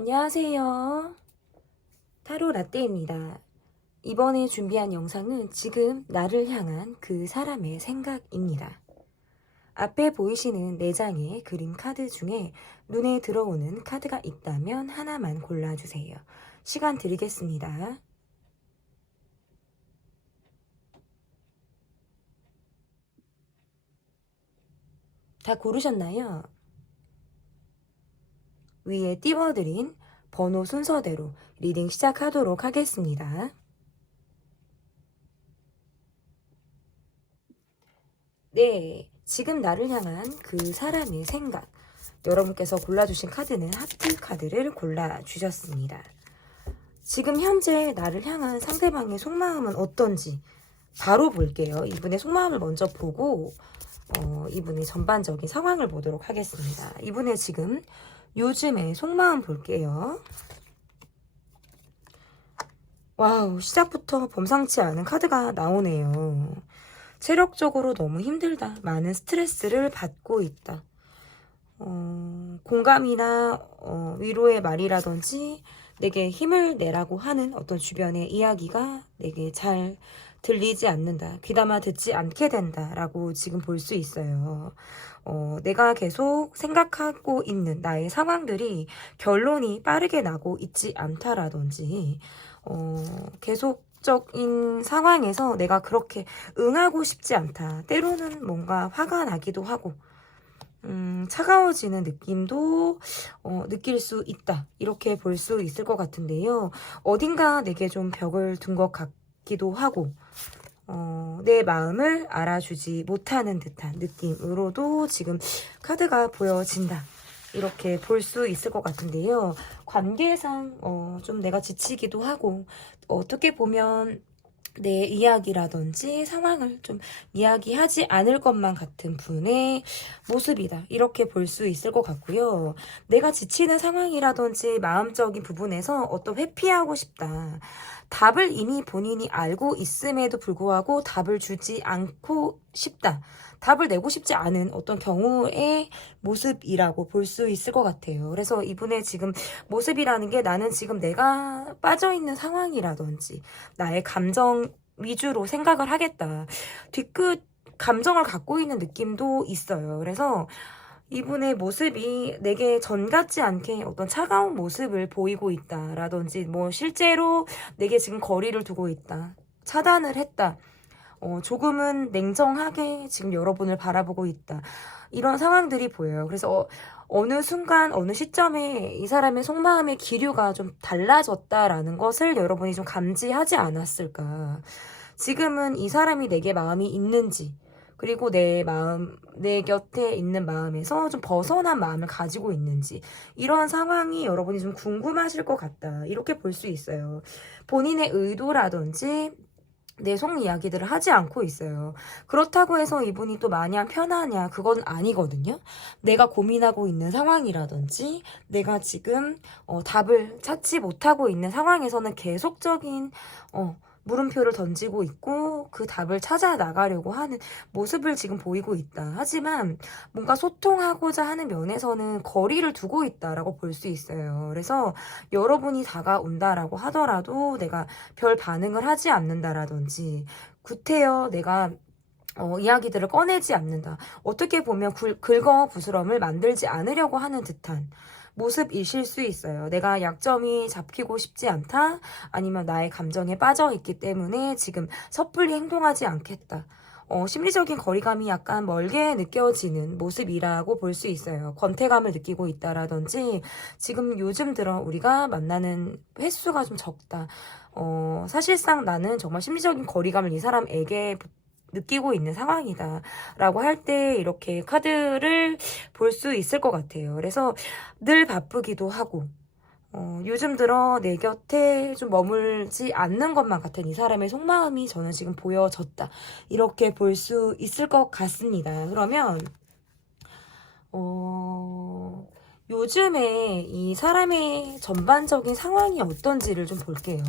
안녕하세요. 타로 라떼입니다. 이번에 준비한 영상은 지금 나를 향한 그 사람의 생각입니다. 앞에 보이시는 4장의 그림 카드 중에 눈에 들어오는 카드가 있다면 하나만 골라주세요. 시간 드리겠습니다. 다 고르셨나요? 위에 띄워드린 번호 순서대로 리딩 시작하도록 하겠습니다. 네, 지금 나를 향한 그 사람의 생각. 여러분께서 골라주신 카드는 하트 카드를 골라주셨습니다. 지금 현재 나를 향한 상대방의 속마음은 어떤지 바로 볼게요. 이분의 속마음을 먼저 보고 이분의 전반적인 상황을 보도록 하겠습니다. 이분의 지금 요즘의 속마음 볼게요. 와우, 시작부터 범상치 않은 카드가 나오네요. 체력적으로 너무 힘들다. 많은 스트레스를 받고 있다. 공감이나 위로의 말이라든지 내게 힘을 내라고 하는 어떤 주변의 이야기가 내게 잘 들리지 않는다. 귀담아 듣지 않게 된다라고 지금 볼 수 있어요. 내가 계속 생각하고 있는 나의 상황들이 결론이 빠르게 나고 있지 않다라든지 계속적인 상황에서 내가 그렇게 응하고 싶지 않다. 때로는 뭔가 화가 나기도 하고 차가워지는 느낌도 느낄 수 있다. 이렇게 볼 수 있을 것 같은데요. 어딘가 내게 좀 벽을 둔 것 같기도 하고 내 마음을 알아주지 못하는 듯한 느낌으로도 지금 카드가 보여진다. 이렇게 볼 수 있을 것 같은데요. 관계상 좀 내가 지치기도 하고 어떻게 보면 내 이야기라든지 상황을 좀 이야기하지 않을 것만 같은 분의 모습이다. 이렇게 볼 수 있을 것 같고요. 내가 지치는 상황이라든지 마음적인 부분에서 어떤 회피하고 싶다. 답을 이미 본인이 알고 있음에도 불구하고 답을 주지 않고 싶다. 답을 내고 싶지 않은 어떤 경우의 모습이라고 볼 수 있을 것 같아요. 그래서 이분의 지금 모습이라는 게 나는 지금 내가 빠져있는 상황이라든지 나의 감정 위주로 생각을 하겠다. 뒤끝 감정을 갖고 있는 느낌도 있어요. 그래서 이분의 모습이 내게 전 같지 않게 어떤 차가운 모습을 보이고 있다라든지 뭐 실제로 내게 지금 거리를 두고 있다. 차단을 했다. 조금은 냉정하게 지금 여러분을 바라보고 있다. 이런 상황들이 보여요. 그래서 어느 순간, 어느 시점에 이 사람의 속마음의 기류가 좀 달라졌다라는 것을 여러분이 좀 감지하지 않았을까. 지금은 이 사람이 내게 마음이 있는지, 그리고 내 마음, 내 곁에 있는 마음에서 좀 벗어난 마음을 가지고 있는지, 이런 상황이 여러분이 좀 궁금하실 것 같다. 이렇게 볼 수 있어요. 본인의 의도라든지, 내 속 이야기들을 하지 않고 있어요. 그렇다고 해서 이분이 또 마냥 편하냐? 그건 아니거든요. 내가 고민하고 있는 상황이라든지 내가 지금 답을 찾지 못하고 있는 상황에서는 계속적인 물음표를 던지고 있고 그 답을 찾아 나가려고 하는 모습을 지금 보이고 있다. 하지만 뭔가 소통하고자 하는 면에서는 거리를 두고 있다라고 볼 수 있어요. 그래서 여러분이 다가온다라고 하더라도 내가 별 반응을 하지 않는다라든지 구태여 내가 이야기들을 꺼내지 않는다. 어떻게 보면 긁어 부스럼을 만들지 않으려고 하는 듯한 모습이실 수 있어요. 내가 약점이 잡히고 싶지 않다. 아니면 나의 감정에 빠져 있기 때문에 지금 섣불리 행동하지 않겠다. 심리적인 거리감이 약간 멀게 느껴지는 모습이라고 볼 수 있어요. 권태감을 느끼고 있다라든지 지금 요즘 들어 우리가 만나는 횟수가 좀 적다. 사실상 나는 정말 심리적인 거리감을 이 사람에게 느끼고 있는 상황이다 라고 할 때 이렇게 카드를 볼 수 있을 것 같아요. 그래서 늘 바쁘기도 하고 요즘 들어 내 곁에 좀 머물지 않는 것만 같은 이 사람의 속마음이 저는 지금 보여졌다. 이렇게 볼 수 있을 것 같습니다. 그러면 요즘에 이 사람의 전반적인 상황이 어떤지를 좀 볼게요.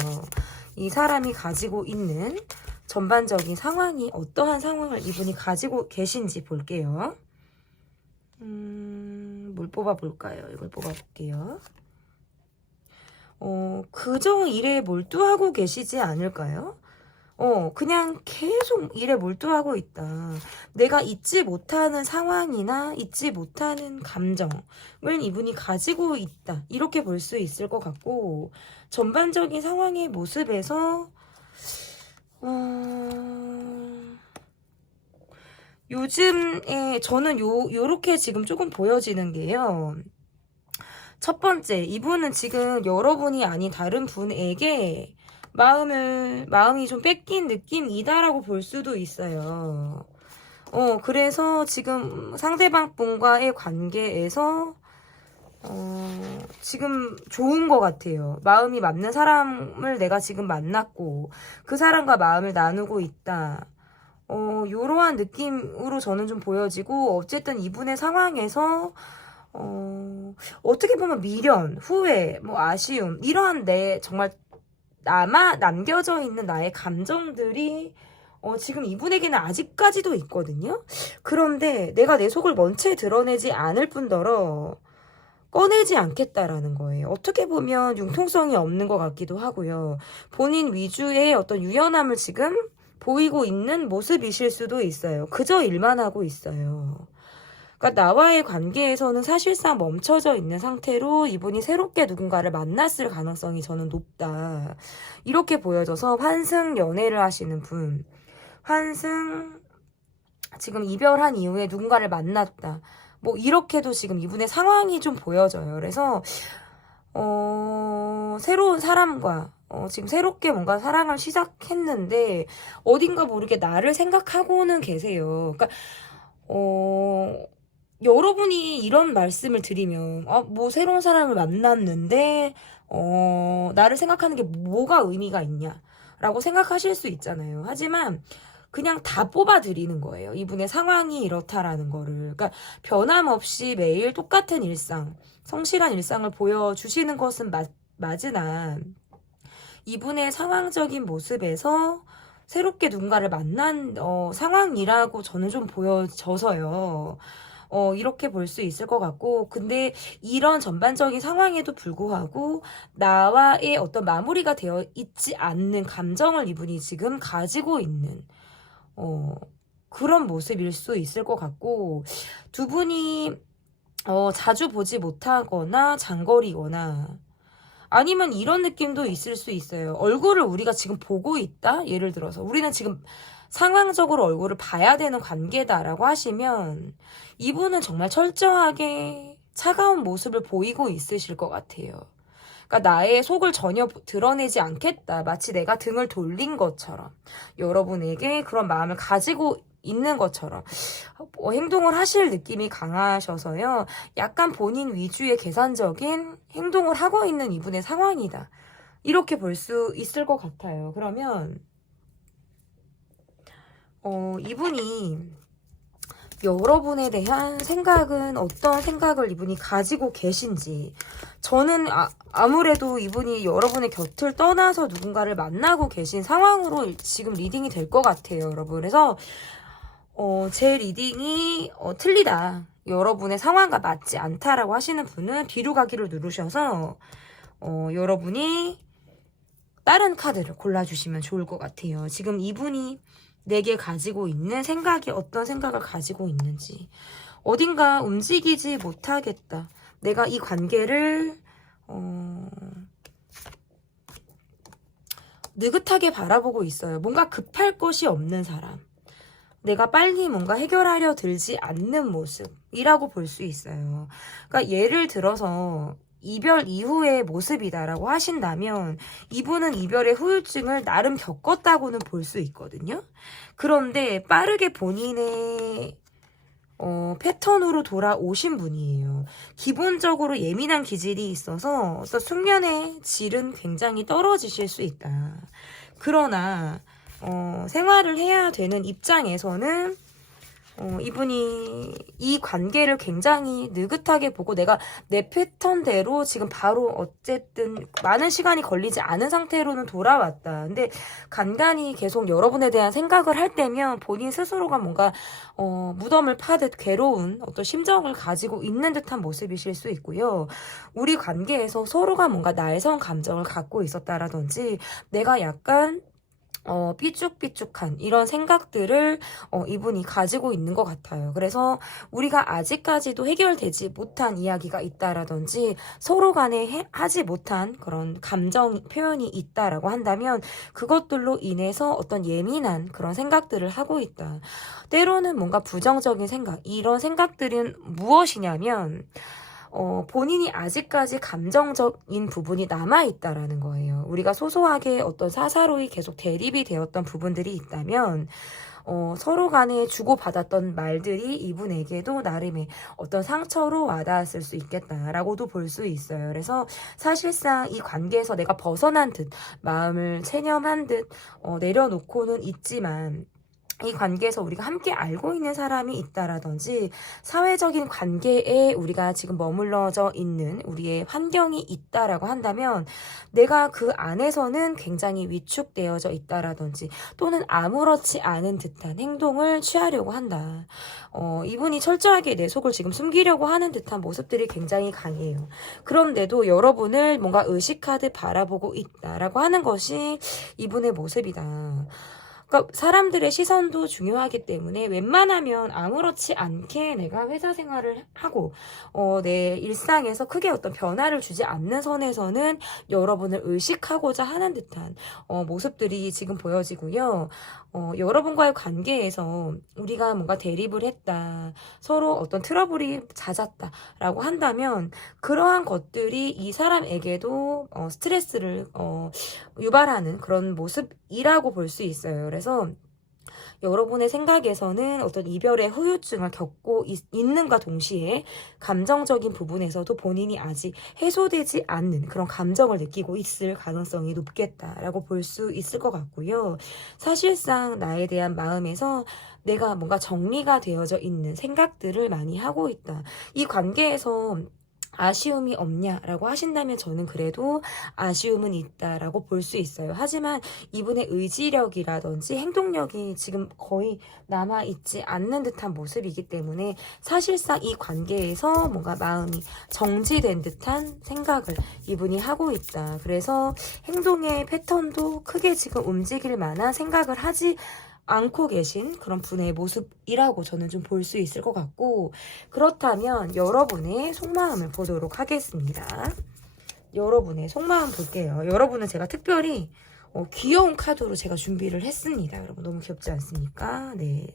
이 사람이 가지고 있는 전반적인 상황이 어떠한 상황을 이분이 가지고 계신지 볼게요. 뭘 뽑아볼까요? 이걸 뽑아볼게요. 그저 일에 몰두하고 계시지 않을까요? 그냥 계속 일에 몰두하고 있다. 내가 잊지 못하는 상황이나 잊지 못하는 감정을 이분이 가지고 있다. 이렇게 볼 수 있을 것 같고, 전반적인 상황의 모습에서, 요즘에 저는 요렇게 지금 조금 보여지는 게요. 첫 번째, 이분은 지금 여러분이 아닌 다른 분에게 마음이 좀 뺏긴 느낌이다라고 볼 수도 있어요. 그래서 지금 상대방 분과의 관계에서, 지금 좋은 것 같아요. 마음이 맞는 사람을 내가 지금 만났고, 그 사람과 마음을 나누고 있다. 요러한 느낌으로 저는 좀 보여지고, 어쨌든 이분의 상황에서, 어떻게 보면 미련, 후회, 뭐 아쉬움, 이러한 정말 남겨져 있는 나의 감정들이 지금 이분에게는 아직까지도 있거든요. 그런데 내가 내 속을 먼저 드러내지 않을 뿐더러 꺼내지 않겠다라는 거예요. 어떻게 보면 융통성이 없는 것 같기도 하고요. 본인 위주의 어떤 유연함을 지금 보이고 있는 모습이실 수도 있어요. 그저 일만 하고 있어요. 그러니까 나와의 관계에서는 사실상 멈춰져 있는 상태로 이분이 새롭게 누군가를 만났을 가능성이 저는 높다. 이렇게 보여져서 환승 연애를 하시는 분. 지금 이별한 이후에 누군가를 만났다. 뭐 이렇게도 지금 이분의 상황이 좀 보여져요. 그래서 새로운 사람과 지금 새롭게 뭔가 사랑을 시작했는데 어딘가 모르게 나를 생각하고는 계세요. 그러니까 여러분이 이런 말씀을 드리면, 뭐 새로운 사람을 만났는데, 나를 생각하는 게 뭐가 의미가 있냐라고 생각하실 수 있잖아요. 하지만 그냥 다 뽑아드리는 거예요. 이분의 상황이 이렇다라는 거를. 그러니까 변함없이 매일 똑같은 일상, 성실한 일상을 보여주시는 것은 맞으나, 이분의 상황적인 모습에서 새롭게 누군가를 만난 상황이라고 저는 좀 보여져서요. 이렇게 볼 수 있을 것 같고, 근데 이런 전반적인 상황에도 불구하고 나와의 어떤 마무리가 되어 있지 않는 감정을 이분이 지금 가지고 있는 그런 모습일 수 있을 것 같고, 두 분이 자주 보지 못하거나 장거리거나 아니면 이런 느낌도 있을 수 있어요. 얼굴을 우리가 지금 보고 있다? 예를 들어서 우리는 지금 상황적으로 얼굴을 봐야 되는 관계다라고 하시면 이분은 정말 철저하게 차가운 모습을 보이고 있으실 것 같아요. 그러니까 나의 속을 전혀 드러내지 않겠다. 마치 내가 등을 돌린 것처럼 여러분에게 그런 마음을 가지고 있는 것처럼 행동을 하실 느낌이 강하셔서요. 약간 본인 위주의 계산적인 행동을 하고 있는 이분의 상황이다. 이렇게 볼 수 있을 것 같아요. 그러면 이분이 여러분에 대한 생각은 어떤 생각을 이분이 가지고 계신지, 저는 아무래도 이분이 여러분의 곁을 떠나서 누군가를 만나고 계신 상황으로 지금 리딩이 될 것 같아요, 여러분. 그래서 제 리딩이 틀리다, 여러분의 상황과 맞지 않다라고 하시는 분은 뒤로 가기를 누르셔서 여러분이 다른 카드를 골라주시면 좋을 것 같아요. 지금 이분이 내게 가지고 있는 생각이 어떤 생각을 가지고 있는지, 어딘가 움직이지 못하겠다, 내가 이 관계를 느긋하게 바라보고 있어요. 뭔가 급할 것이 없는 사람, 내가 빨리 뭔가 해결하려 들지 않는 모습이라고 볼 수 있어요. 그러니까 예를 들어서 이별 이후의 모습이다라고 하신다면 이분은 이별의 후유증을 나름 겪었다고는 볼 수 있거든요. 그런데 빠르게 본인의 패턴으로 돌아오신 분이에요. 기본적으로 예민한 기질이 있어서 어떤 숙면의 질은 굉장히 떨어지실 수 있다. 그러나 생활을 해야 되는 입장에서는 이분이 이 관계를 굉장히 느긋하게 보고 내가 내 패턴대로 지금 바로 어쨌든 많은 시간이 걸리지 않은 상태로는 돌아왔다. 근데 간간히 계속 여러분에 대한 생각을 할 때면 본인 스스로가 뭔가 무덤을 파듯 괴로운 어떤 심정을 가지고 있는 듯한 모습이실 수 있고요. 우리 관계에서 서로가 뭔가 날선 감정을 갖고 있었다라든지 내가 약간 삐죽삐죽한 이런 생각들을 이분이 가지고 있는 것 같아요. 그래서 우리가 아직까지도 해결되지 못한 이야기가 있다라든지 서로 간에 하지 못한 그런 감정 표현이 있다라고 한다면 그것들로 인해서 어떤 예민한 그런 생각들을 하고 있다. 때로는 뭔가 부정적인 생각, 이런 생각들은 무엇이냐면 본인이 아직까지 감정적인 부분이 남아있다라는 거예요. 우리가 소소하게 어떤 사사로이 계속 대립이 되었던 부분들이 있다면, 서로 간에 주고받았던 말들이 이분에게도 나름의 어떤 상처로 와닿았을 수 있겠다라고도 볼 수 있어요. 그래서 사실상 이 관계에서 내가 벗어난 듯, 마음을 체념한 듯, 내려놓고는 있지만, 이 관계에서 우리가 함께 알고 있는 사람이 있다라든지 사회적인 관계에 우리가 지금 머물러져 있는 우리의 환경이 있다라고 한다면 내가 그 안에서는 굉장히 위축되어져 있다라든지 또는 아무렇지 않은 듯한 행동을 취하려고 한다. 이분이 철저하게 내 속을 지금 숨기려고 하는 듯한 모습들이 굉장히 강해요. 그런데도 여러분을 뭔가 의식하듯 바라보고 있다라고 하는 것이 이분의 모습이다. 그러니까 사람들의 시선도 중요하기 때문에 웬만하면 아무렇지 않게 내가 회사 생활을 하고 내 일상에서 크게 어떤 변화를 주지 않는 선에서는 여러분을 의식하고자 하는 듯한 모습들이 지금 보여지고요. 여러분과의 관계에서 우리가 뭔가 대립을 했다, 서로 어떤 트러블이 잦았다라고 한다면 그러한 것들이 이 사람에게도 스트레스를 유발하는 그런 모습이라고 볼 수 있어요. 그래서 여러분의 생각에서는 어떤 이별의 후유증을 겪고 있는가 동시에 감정적인 부분에서도 본인이 아직 해소되지 않는 그런 감정을 느끼고 있을 가능성이 높겠다라고 볼 수 있을 것 같고요. 사실상 나에 대한 마음에서 내가 뭔가 정리가 되어져 있는 생각들을 많이 하고 있다. 이 관계에서 아쉬움이 없냐라고 하신다면 저는 그래도 아쉬움은 있다라고 볼 수 있어요. 하지만 이분의 의지력이라든지 행동력이 지금 거의 남아있지 않는 듯한 모습이기 때문에 사실상 이 관계에서 뭔가 마음이 정지된 듯한 생각을 이분이 하고 있다. 그래서 행동의 패턴도 크게 지금 움직일 만한 생각을 하지 않고 계신 그런 분의 모습이라고 저는 좀 볼 수 있을 것 같고, 그렇다면 여러분의 속마음을 보도록 하겠습니다. 여러분의 속마음 볼게요. 여러분은 제가 특별히 귀여운 카드로 제가 준비를 했습니다. 여러분 너무 귀엽지 않습니까? 네,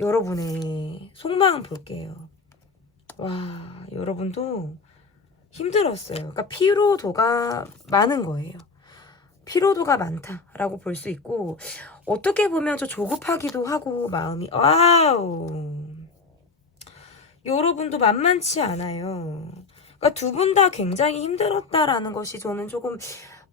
여러분의 속마음 볼게요. 와, 여러분도 힘들었어요. 그러니까 피로도가 많은 거예요. 피로도가 많다라고 볼 수 있고, 어떻게 보면 좀 조급하기도 하고 마음이 와우, 여러분도 만만치 않아요. 그러니까 두 분 다 굉장히 힘들었다라는 것이 저는 조금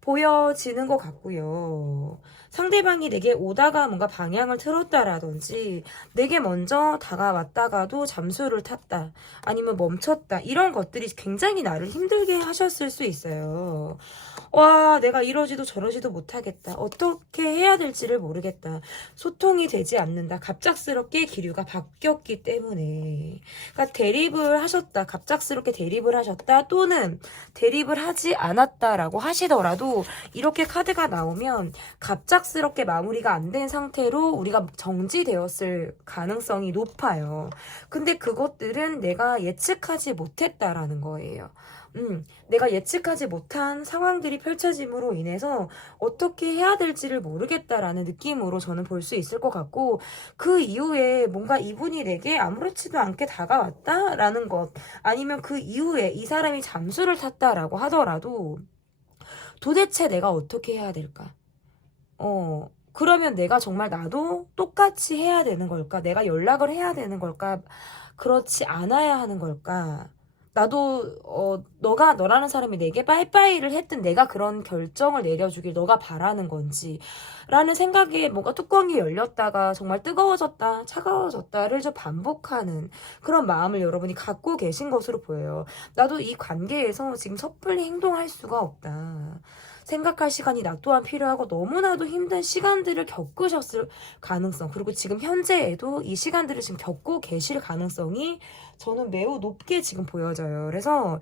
보여지는 것 같고요. 상대방이 내게 오다가 뭔가 방향을 틀었다라든지 내게 먼저 다가왔다가도 잠수를 탔다, 아니면 멈췄다, 이런 것들이 굉장히 나를 힘들게 하셨을 수 있어요. 와, 내가 이러지도 저러지도 못하겠다, 어떻게 해야 될지를 모르겠다, 소통이 되지 않는다, 갑작스럽게 기류가 바뀌었기 때문에. 그러니까 대립을 하셨다, 갑작스럽게 대립을 하셨다, 또는 대립을 하지 않았다라고 하시더라도 이렇게 카드가 나오면 갑작스럽게 마무리가 안 된 상태로 우리가 정지되었을 가능성이 높아요. 근데 그것들은 내가 예측하지 못했다라는 거예요. 내가 예측하지 못한 상황들이 펼쳐짐으로 인해서 어떻게 해야 될지를 모르겠다라는 느낌으로 저는 볼 수 있을 것 같고, 그 이후에 뭔가 이분이 내게 아무렇지도 않게 다가왔다라는 것, 아니면 그 이후에 이 사람이 잠수를 탔다라고 하더라도 도대체 내가 어떻게 해야 될까? 그러면 내가 정말 나도 똑같이 해야 되는 걸까? 내가 연락을 해야 되는 걸까? 그렇지 않아야 하는 걸까? 나도 너라는 사람이 내게 빠이빠이를 했든 내가 그런 결정을 내려주길 너가 바라는 건지 라는 생각에 뭔가 뚜껑이 열렸다가 정말 뜨거워졌다 차가워졌다를 좀 반복하는 그런 마음을 여러분이 갖고 계신 것으로 보여요. 나도 이 관계에서 지금 섣불리 행동할 수가 없다. 생각할 시간이 나 또한 필요하고 너무나도 힘든 시간들을 겪으셨을 가능성, 그리고 지금 현재에도 이 시간들을 지금 겪고 계실 가능성이 저는 매우 높게 지금 보여져요. 그래서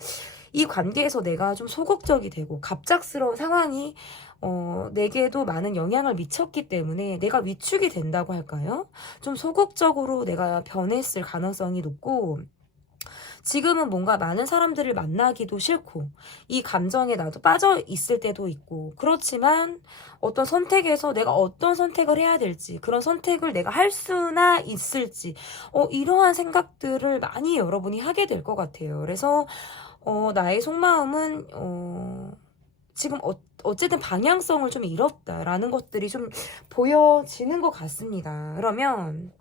이 관계에서 내가 좀 소극적이 되고 갑작스러운 상황이 내게도 많은 영향을 미쳤기 때문에 내가 위축이 된다고 할까요? 좀 소극적으로 내가 변했을 가능성이 높고, 지금은 뭔가 많은 사람들을 만나기도 싫고 이 감정에 나도 빠져 있을 때도 있고, 그렇지만 어떤 선택에서 내가 어떤 선택을 해야 될지, 그런 선택을 내가 할 수나 있을지 이러한 생각들을 많이 여러분이 하게 될 것 같아요. 그래서 나의 속마음은 지금 어쨌든 방향성을 좀 잃었다라는 것들이 좀 보여지는 것 같습니다. 그러면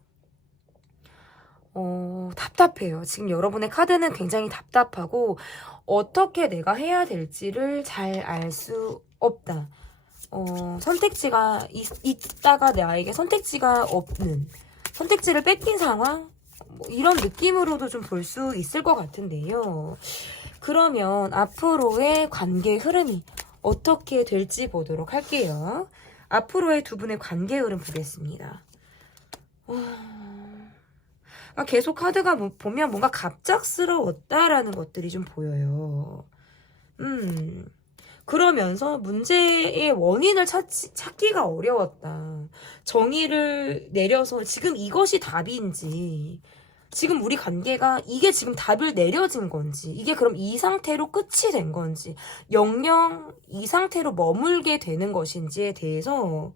답답해요. 지금 여러분의 카드는 굉장히 답답하고 어떻게 내가 해야 될지를 잘 알 수 없다. 선택지가 있다가 나에게 선택지가 없는, 선택지를 뺏긴 상황? 뭐 이런 느낌으로도 좀 볼 수 있을 것 같은데요. 그러면 앞으로의 관계 흐름이 어떻게 될지 보도록 할게요. 앞으로의 두 분의 관계 흐름 보겠습니다. 계속 카드가 보면 뭔가 갑작스러웠다라는 것들이 좀 보여요. 그러면서 문제의 원인을 찾기가 어려웠다. 정의를 내려서 지금 이것이 답인지, 지금 우리 관계가 이게 지금 답을 내려진 건지, 이게 그럼 이 상태로 끝이 된 건지, 영영 이 상태로 머물게 되는 것인지에 대해서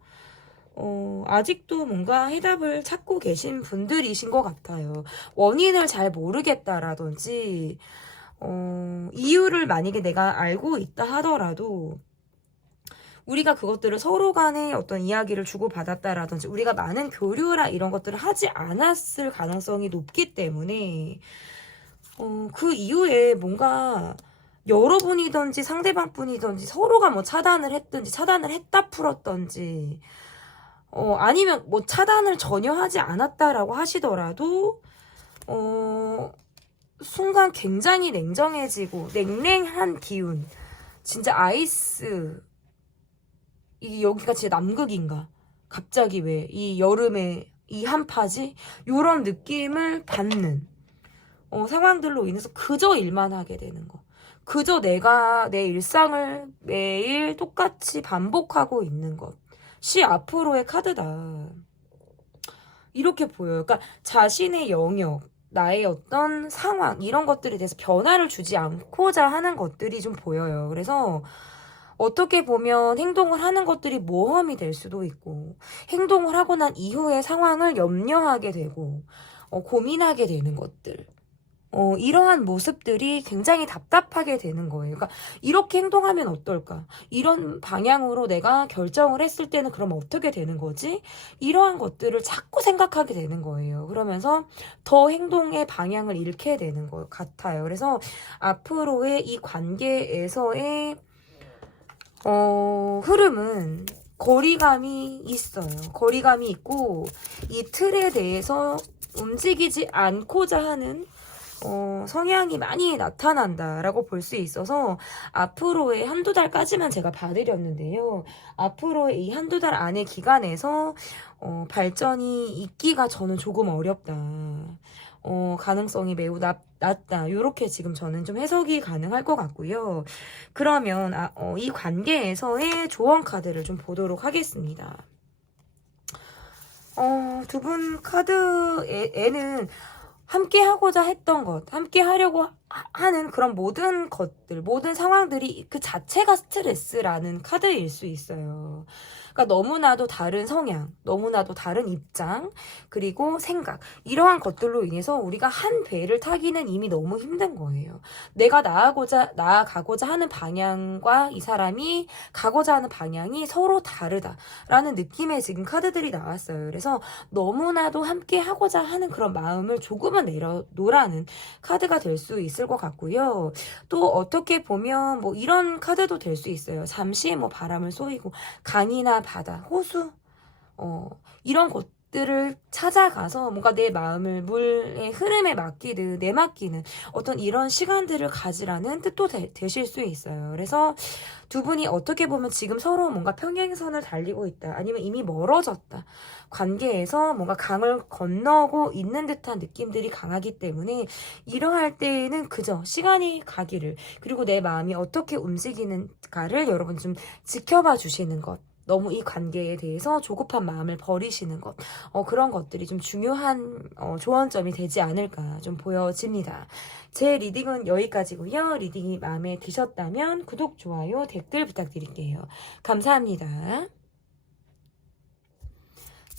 아직도 뭔가 해답을 찾고 계신 분들이신 것 같아요. 원인을 잘 모르겠다라든지, 이유를 만약에 내가 알고 있다 하더라도, 우리가 그것들을 서로 간에 어떤 이야기를 주고받았다라든지, 우리가 많은 교류라 이런 것들을 하지 않았을 가능성이 높기 때문에, 그 이후에 뭔가, 여러분이든지 상대방분이든지 서로가 뭐 차단을 했든지, 차단을 했다 풀었든지, 아니면 뭐 차단을 전혀 하지 않았다라고 하시더라도, 순간 굉장히 냉정해지고, 냉랭한 기운. 진짜 아이스. 여기가 진짜 남극인가? 갑자기 왜, 이 여름에 이 한파지? 요런 느낌을 받는, 상황들로 인해서 그저 일만 하게 되는 거. 그저 내가 내 일상을 매일 똑같이 반복하고 있는 것. 시 앞으로의 카드다. 이렇게 보여요. 그러니까 자신의 영역, 나의 어떤 상황, 이런 것들에 대해서 변화를 주지 않고자 하는 것들이 좀 보여요. 그래서 어떻게 보면 행동을 하는 것들이 모험이 될 수도 있고, 행동을 하고 난 이후의 상황을 염려하게 되고, 고민하게 되는 것들. 이러한 모습들이 굉장히 답답하게 되는 거예요. 그러니까 이렇게 행동하면 어떨까? 이런 방향으로 내가 결정을 했을 때는 그럼 어떻게 되는 거지? 이러한 것들을 자꾸 생각하게 되는 거예요. 그러면서 더 행동의 방향을 잃게 되는 것 같아요. 그래서 앞으로의 이 관계에서의 흐름은 거리감이 있어요. 거리감이 있고, 이 틀에 대해서 움직이지 않고자 하는 성향이 많이 나타난다라고 볼 수 있어서, 앞으로의 한두 달까지만 제가 봐드렸는데요. 앞으로의 이 한두 달 안의 기간에서 발전이 있기가 저는 조금 어렵다. 가능성이 매우 낮다. 요렇게 지금 저는 좀 해석이 가능할 것 같고요. 그러면 이 관계에서의 조언 카드를 좀 보도록 하겠습니다. 두 분 카드에는 함께 하고자 했던 것, 함께 하려고 하는 그런 모든 것들, 모든 상황들이 그 자체가 스트레스라는 카드일 수 있어요. 그러니까 너무나도 다른 성향, 너무나도 다른 입장, 그리고 생각, 이러한 것들로 인해서 우리가 한 배를 타기는 이미 너무 힘든 거예요. 내가 나아가고자 하는 방향과 이 사람이 가고자 하는 방향이 서로 다르다라는 느낌의 지금 카드들이 나왔어요. 그래서 너무나도 함께 하고자 하는 그런 마음을 조금은 내려놓으라는 카드가 될 수 있을 있을 것 같고요. 또 어떻게 보면 뭐 이런 카드도 될 수 있어요. 잠시 뭐 바람을 쏘이고 강이나 바다, 호수 이런 곳들을 찾아가서 뭔가 내 마음을 물의 흐름에 맡기듯 내맡기는 어떤 이런 시간들을 가지라는 뜻도 되실 수 있어요. 그래서 두 분이 어떻게 보면 지금 서로 뭔가 평행선을 달리고 있다. 아니면 이미 멀어졌다. 관계에서 뭔가 강을 건너고 있는 듯한 느낌들이 강하기 때문에 이러할 때에는 그저 시간이 가기를, 그리고 내 마음이 어떻게 움직이는가를 여러분 좀 지켜봐 주시는 것. 너무 이 관계에 대해서 조급한 마음을 버리시는 것, 그런 것들이 좀 중요한 조언점이 되지 않을까 좀 보여집니다. 제 리딩은 여기까지고요. 리딩이 마음에 드셨다면 구독, 좋아요, 댓글 부탁드릴게요. 감사합니다.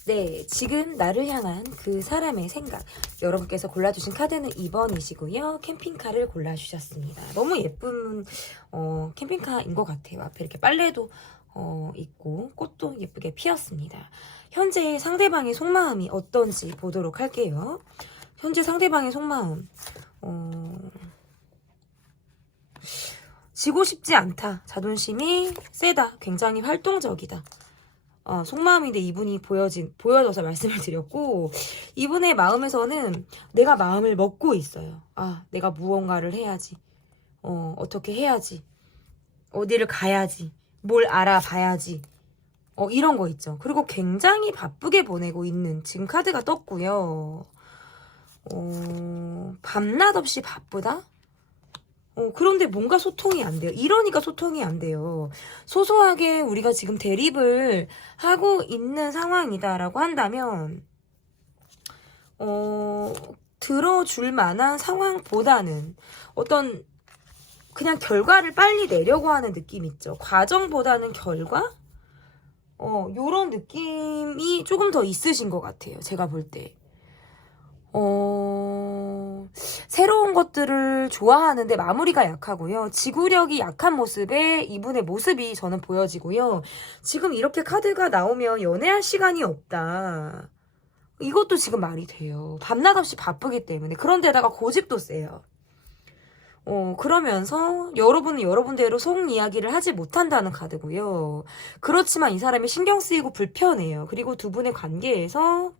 네, 지금 나를 향한 그 사람의 생각. 여러분께서 골라주신 카드는 2번이시고요. 캠핑카를 골라주셨습니다. 너무 예쁜 캠핑카인 것 같아요. 앞에 이렇게 빨래도 있고 꽃도 예쁘게 피었습니다. 현재 상대방의 속마음이 어떤지 보도록 할게요. 현재 상대방의 속마음. 지고 싶지 않다. 자존심이 세다. 굉장히 활동적이다. 속마음인데 이분이 보여져서 말씀을 드렸고, 이분의 마음에서는 내가 마음을 먹고 있어요. 내가 무언가를 해야지. 어떻게 해야지. 어디를 가야지. 뭘 알아봐야지. 이런 거 있죠. 그리고 굉장히 바쁘게 보내고 있는 지금 카드가 떴고요. 밤낮 없이 바쁘다? 그런데 뭔가 소통이 안 돼요. 이러니까 소통이 안 돼요. 소소하게 우리가 지금 대립을 하고 있는 상황이다라고 한다면, 들어줄 만한 상황보다는 어떤 그냥 결과를 빨리 내려고 하는 느낌 있죠. 과정보다는 결과? 요런 느낌이 조금 더 있으신 것 같아요. 제가 볼 때. 새로운 것들을 좋아하는데 마무리가 약하고요. 지구력이 약한 모습에 이분의 모습이 저는 보여지고요. 지금 이렇게 카드가 나오면 연애할 시간이 없다. 이것도 지금 말이 돼요. 밤낮 없이 바쁘기 때문에. 그런데다가 고집도 세요. 그러면서 여러분은 여러분대로 속 이야기를 하지 못한다는 카드고요. 그렇지만 이 사람이 신경 쓰이고 불편해요. 그리고 두 분의 관계에서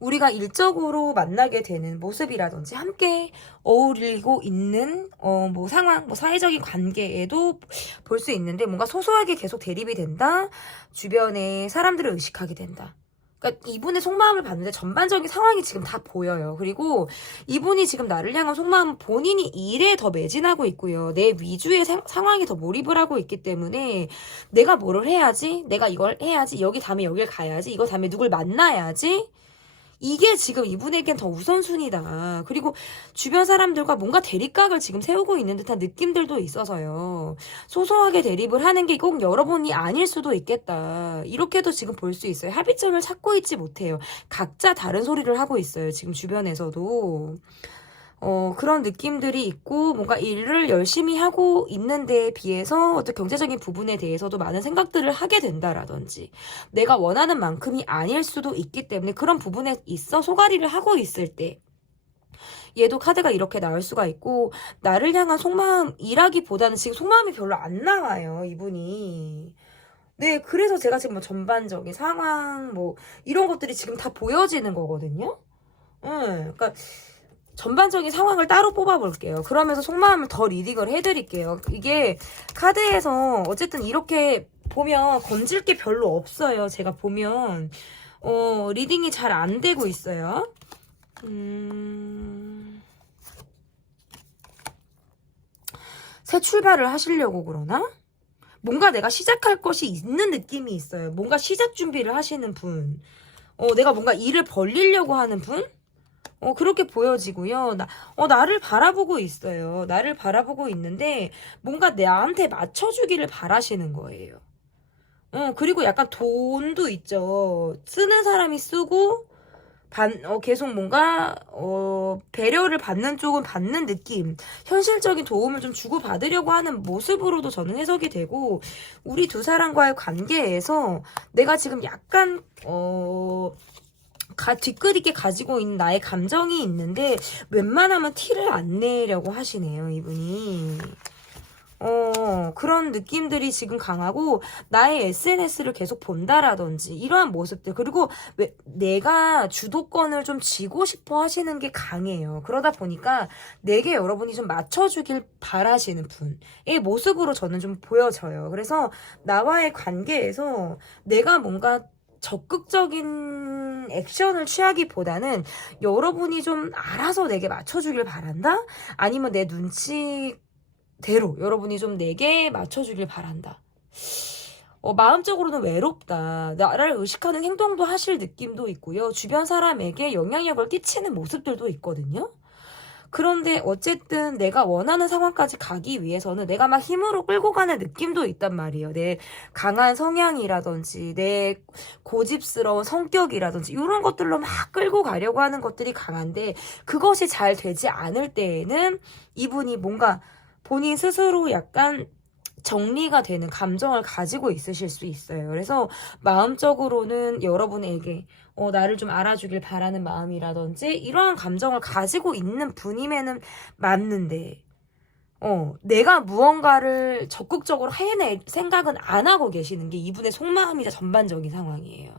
우리가 일적으로 만나게 되는 모습이라든지 함께 어울리고 있는 뭐 상황, 뭐 사회적인 관계에도 볼 수 있는데 뭔가 소소하게 계속 대립이 된다. 주변에 사람들을 의식하게 된다. 그러니까 이분의 속마음을 봤는데 전반적인 상황이 지금 다 보여요. 그리고 이분이 지금 나를 향한 속마음은 본인이 일에 더 매진하고 있고요. 내 위주의 상황이 더 몰입을 하고 있기 때문에 내가 뭐를 해야지, 내가 이걸 해야지, 여기 다음에 여길 가야지, 이거 다음에 누굴 만나야지, 이게 지금 이분에겐 더 우선순위다. 그리고 주변 사람들과 뭔가 대립각을 지금 세우고 있는 듯한 느낌들도 있어서요. 소소하게 대립을 하는 게 꼭 여러분이 아닐 수도 있겠다. 이렇게도 지금 볼 수 있어요. 합의점을 찾고 있지 못해요. 각자 다른 소리를 하고 있어요. 지금 주변에서도. 그런 느낌들이 있고 뭔가 일을 열심히 하고 있는 데에 비해서 어떤 경제적인 부분에 대해서도 많은 생각들을 하게 된다라든지 내가 원하는 만큼이 아닐 수도 있기 때문에 그런 부분에 있어 소가리를 하고 있을 때 얘도 카드가 이렇게 나올 수가 있고, 나를 향한 속마음이라기보다는 지금 속마음이 별로 안 나와요, 이분이. 네, 그래서 제가 지금 뭐 전반적인 상황 뭐 이런 것들이 지금 다 보여지는 거거든요. 그러니까 전반적인 상황을 따로 뽑아볼게요. 그러면서 속마음을 더 리딩을 해드릴게요. 이게 카드에서 어쨌든 이렇게 보면 건질 게 별로 없어요. 제가 보면 리딩이 잘 안 되고 있어요. 새 출발을 하시려고 그러나? 뭔가 내가 시작할 것이 있는 느낌이 있어요. 뭔가 시작 준비를 하시는 분. 내가 뭔가 일을 벌리려고 하는 분? 그렇게 보여지고요. 나를 바라보고 있어요. 나를 바라보고 있는데 뭔가 나한테 맞춰주기를 바라시는 거예요. 그리고 약간 돈도 있죠. 쓰는 사람이 쓰고 계속 뭔가 배려를 받는 쪽은 받는 느낌, 현실적인 도움을 좀 주고받으려고 하는 모습으로도 저는 해석이 되고, 우리 두 사람과의 관계에서 내가 지금 약간 뒤끝있게 가지고 있는 나의 감정이 있는데 웬만하면 티를 안 내려고 하시네요, 이분이. 그런 느낌들이 지금 강하고 나의 SNS를 계속 본다라든지 이러한 모습들, 그리고 왜 내가 주도권을 좀 쥐고 싶어 하시는 게 강해요. 그러다 보니까 내게 여러분이 좀 맞춰주길 바라시는 분의 모습으로 저는 좀 보여져요. 그래서 나와의 관계에서 내가 뭔가 적극적인 액션을 취하기보다는 여러분이 좀 알아서 내게 맞춰주길 바란다? 아니면 내 눈치대로 여러분이 좀 내게 맞춰주길 바란다. 마음적으로는 외롭다. 나를 의식하는 행동도 하실 느낌도 있고요. 주변 사람에게 영향력을 끼치는 모습들도 있거든요. 그런데 어쨌든 내가 원하는 상황까지 가기 위해서는 내가 막 힘으로 끌고 가는 느낌도 있단 말이에요. 내 강한 성향이라든지 내 고집스러운 성격이라든지 이런 것들로 막 끌고 가려고 하는 것들이 강한데, 그것이 잘 되지 않을 때에는 이분이 뭔가 본인 스스로 약간 정리가 되는 감정을 가지고 있으실 수 있어요. 그래서 마음적으로는 여러분에게 나를 좀 알아주길 바라는 마음이라든지 이러한 감정을 가지고 있는 분임에는 맞는데 내가 무언가를 적극적으로 해낼 생각은 안 하고 계시는 게 이분의 속마음이자 전반적인 상황이에요.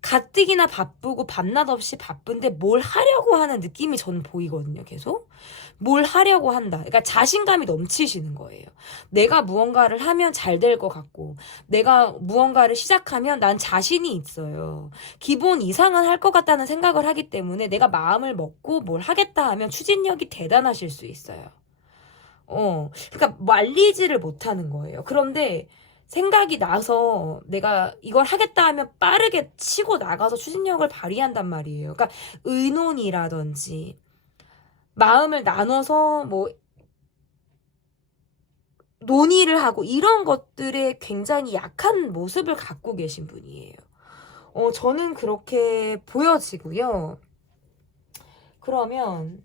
가뜩이나 바쁘고 밤낮 없이 바쁜데 뭘 하려고 하는 느낌이 저는 보이거든요, 계속. 뭘 하려고 한다. 그러니까 자신감이 넘치시는 거예요. 내가 무언가를 하면 잘 될 것 같고, 내가 무언가를 시작하면 난 자신이 있어요. 기본 이상은 할 것 같다는 생각을 하기 때문에 내가 마음을 먹고 뭘 하겠다 하면 추진력이 대단하실 수 있어요. 그러니까 말리지를 못하는 거예요. 그런데 생각이 나서 내가 이걸 하겠다 하면 빠르게 치고 나가서 추진력을 발휘한단 말이에요. 그러니까 의논이라든지 마음을 나눠서 뭐 논의를 하고 이런 것들에 굉장히 약한 모습을 갖고 계신 분이에요. 저는 그렇게 보여지고요. 그러면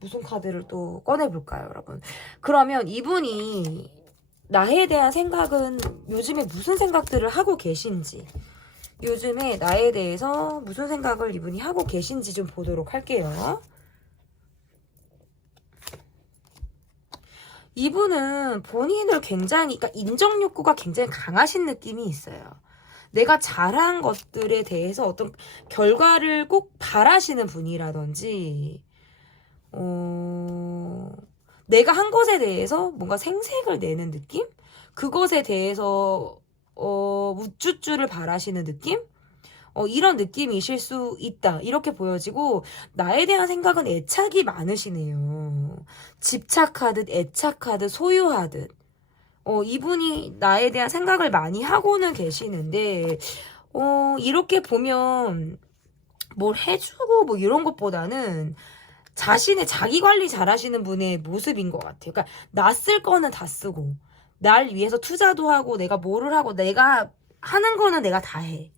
무슨 카드를 또 꺼내볼까요, 여러분? 그러면 이분이 나에 대한 생각은 요즘에 무슨 생각들을 하고 계신지, 요즘에 나에 대해서 무슨 생각을 이분이 하고 계신지 좀 보도록 할게요. 이분은 본인을 굉장히, 그러니까 인정 욕구가 굉장히 강하신 느낌이 있어요. 내가 잘한 것들에 대해서 어떤 결과를 꼭 바라시는 분이라든지, 내가 한 것에 대해서 뭔가 생색을 내는 느낌? 그것에 대해서 우쭈쭈를 바라시는 느낌? 이런 느낌이실 수 있다. 이렇게 보여지고, 나에 대한 생각은 애착이 많으시네요. 집착하듯 애착하듯 소유하듯. 이분이 나에 대한 생각을 많이 하고는 계시는데, 이렇게 보면 뭘 해주고 뭐 이런 것보다는 자신의 자기 관리 잘하시는 분의 모습인 것 같아요. 그러니까 나 쓸 거는 다 쓰고, 날 위해서 투자도 하고, 내가 뭐를 하고, 내가 하는 거는 내가 다 해.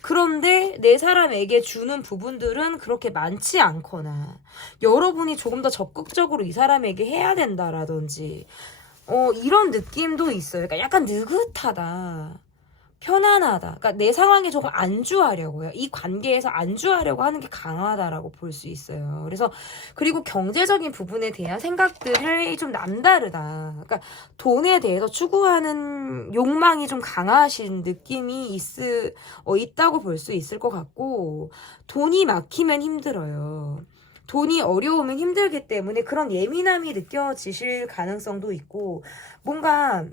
그런데 내 사람에게 주는 부분들은 그렇게 많지 않거나, 여러분이 조금 더 적극적으로 이 사람에게 해야 된다라든지 이런 느낌도 있어요. 그러니까 약간 느긋하다, 편안하다. 그러니까 내 상황에 조금 안주하려고요. 이 관계에서 안주하려고 하는 게 강하다라고 볼 수 있어요. 그래서 그리고 경제적인 부분에 대한 생각들이 좀 남다르다. 그러니까 돈에 대해서 추구하는 욕망이 좀 강하신 느낌이 있다고 볼 수 있을 것 같고, 돈이 막히면 힘들어요. 돈이 어려우면 힘들기 때문에 그런 예민함이 느껴지실 가능성도 있고, 뭔가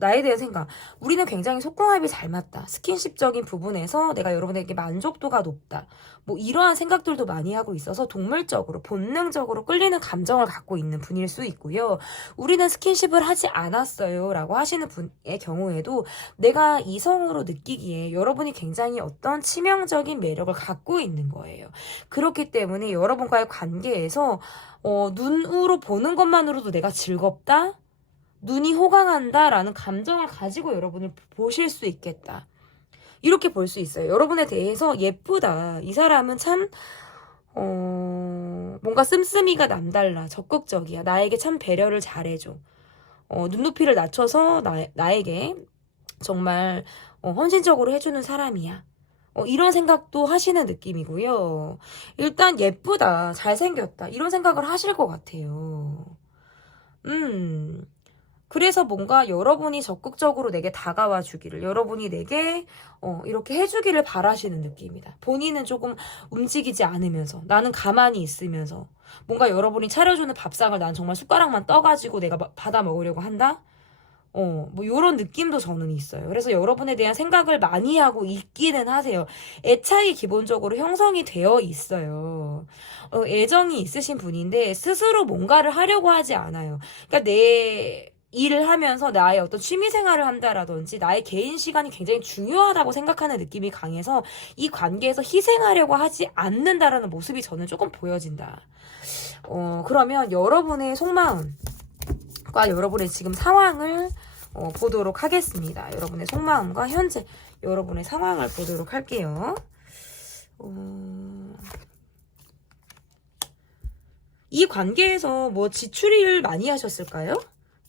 나에 대한 생각. 우리는 굉장히 속궁합이 잘 맞다. 스킨십적인 부분에서 내가 여러분에게 만족도가 높다. 뭐 이러한 생각들도 많이 하고 있어서 동물적으로, 본능적으로 끌리는 감정을 갖고 있는 분일 수 있고요. 우리는 스킨십을 하지 않았어요 라고 하시는 분의 경우에도 내가 이성으로 느끼기에 여러분이 굉장히 어떤 치명적인 매력을 갖고 있는 거예요. 그렇기 때문에 여러분과의 관계에서 눈으로 보는 것만으로도 내가 즐겁다? 눈이 호강한다라는 감정을 가지고 여러분을 보실 수 있겠다. 이렇게 볼 수 있어요. 여러분에 대해서 예쁘다. 이 사람은 참 뭔가 씀씀이가 남달라. 적극적이야. 나에게 참 배려를 잘해줘. 눈높이를 낮춰서 나에게 정말 헌신적으로 해주는 사람이야. 이런 생각도 하시는 느낌이고요. 일단 예쁘다, 잘생겼다, 이런 생각을 하실 것 같아요. 그래서 뭔가 여러분이 적극적으로 내게 다가와 주기를, 여러분이 내게 이렇게 해주기를 바라시는 느낌이다. 본인은 조금 움직이지 않으면서, 나는 가만히 있으면서, 뭔가 여러분이 차려주는 밥상을 난 정말 숟가락만 떠가지고 내가 받아 먹으려고 한다? 뭐 요런 느낌도 저는 있어요. 그래서 여러분에 대한 생각을 많이 하고 있기는 하세요. 애착이 기본적으로 형성이 되어 있어요. 애정이 있으신 분인데 스스로 뭔가를 하려고 하지 않아요. 그러니까 내 일을 하면서 나의 어떤 취미 생활을 한다라든지 나의 개인 시간이 굉장히 중요하다고 생각하는 느낌이 강해서 이 관계에서 희생하려고 하지 않는다라는 모습이 저는 조금 보여진다. 그러면 여러분의 속마음과 여러분의 지금 상황을 보도록 하겠습니다. 여러분의 속마음과 현재 여러분의 상황을 보도록 할게요. 이 관계에서 뭐 지출을 많이 하셨을까요?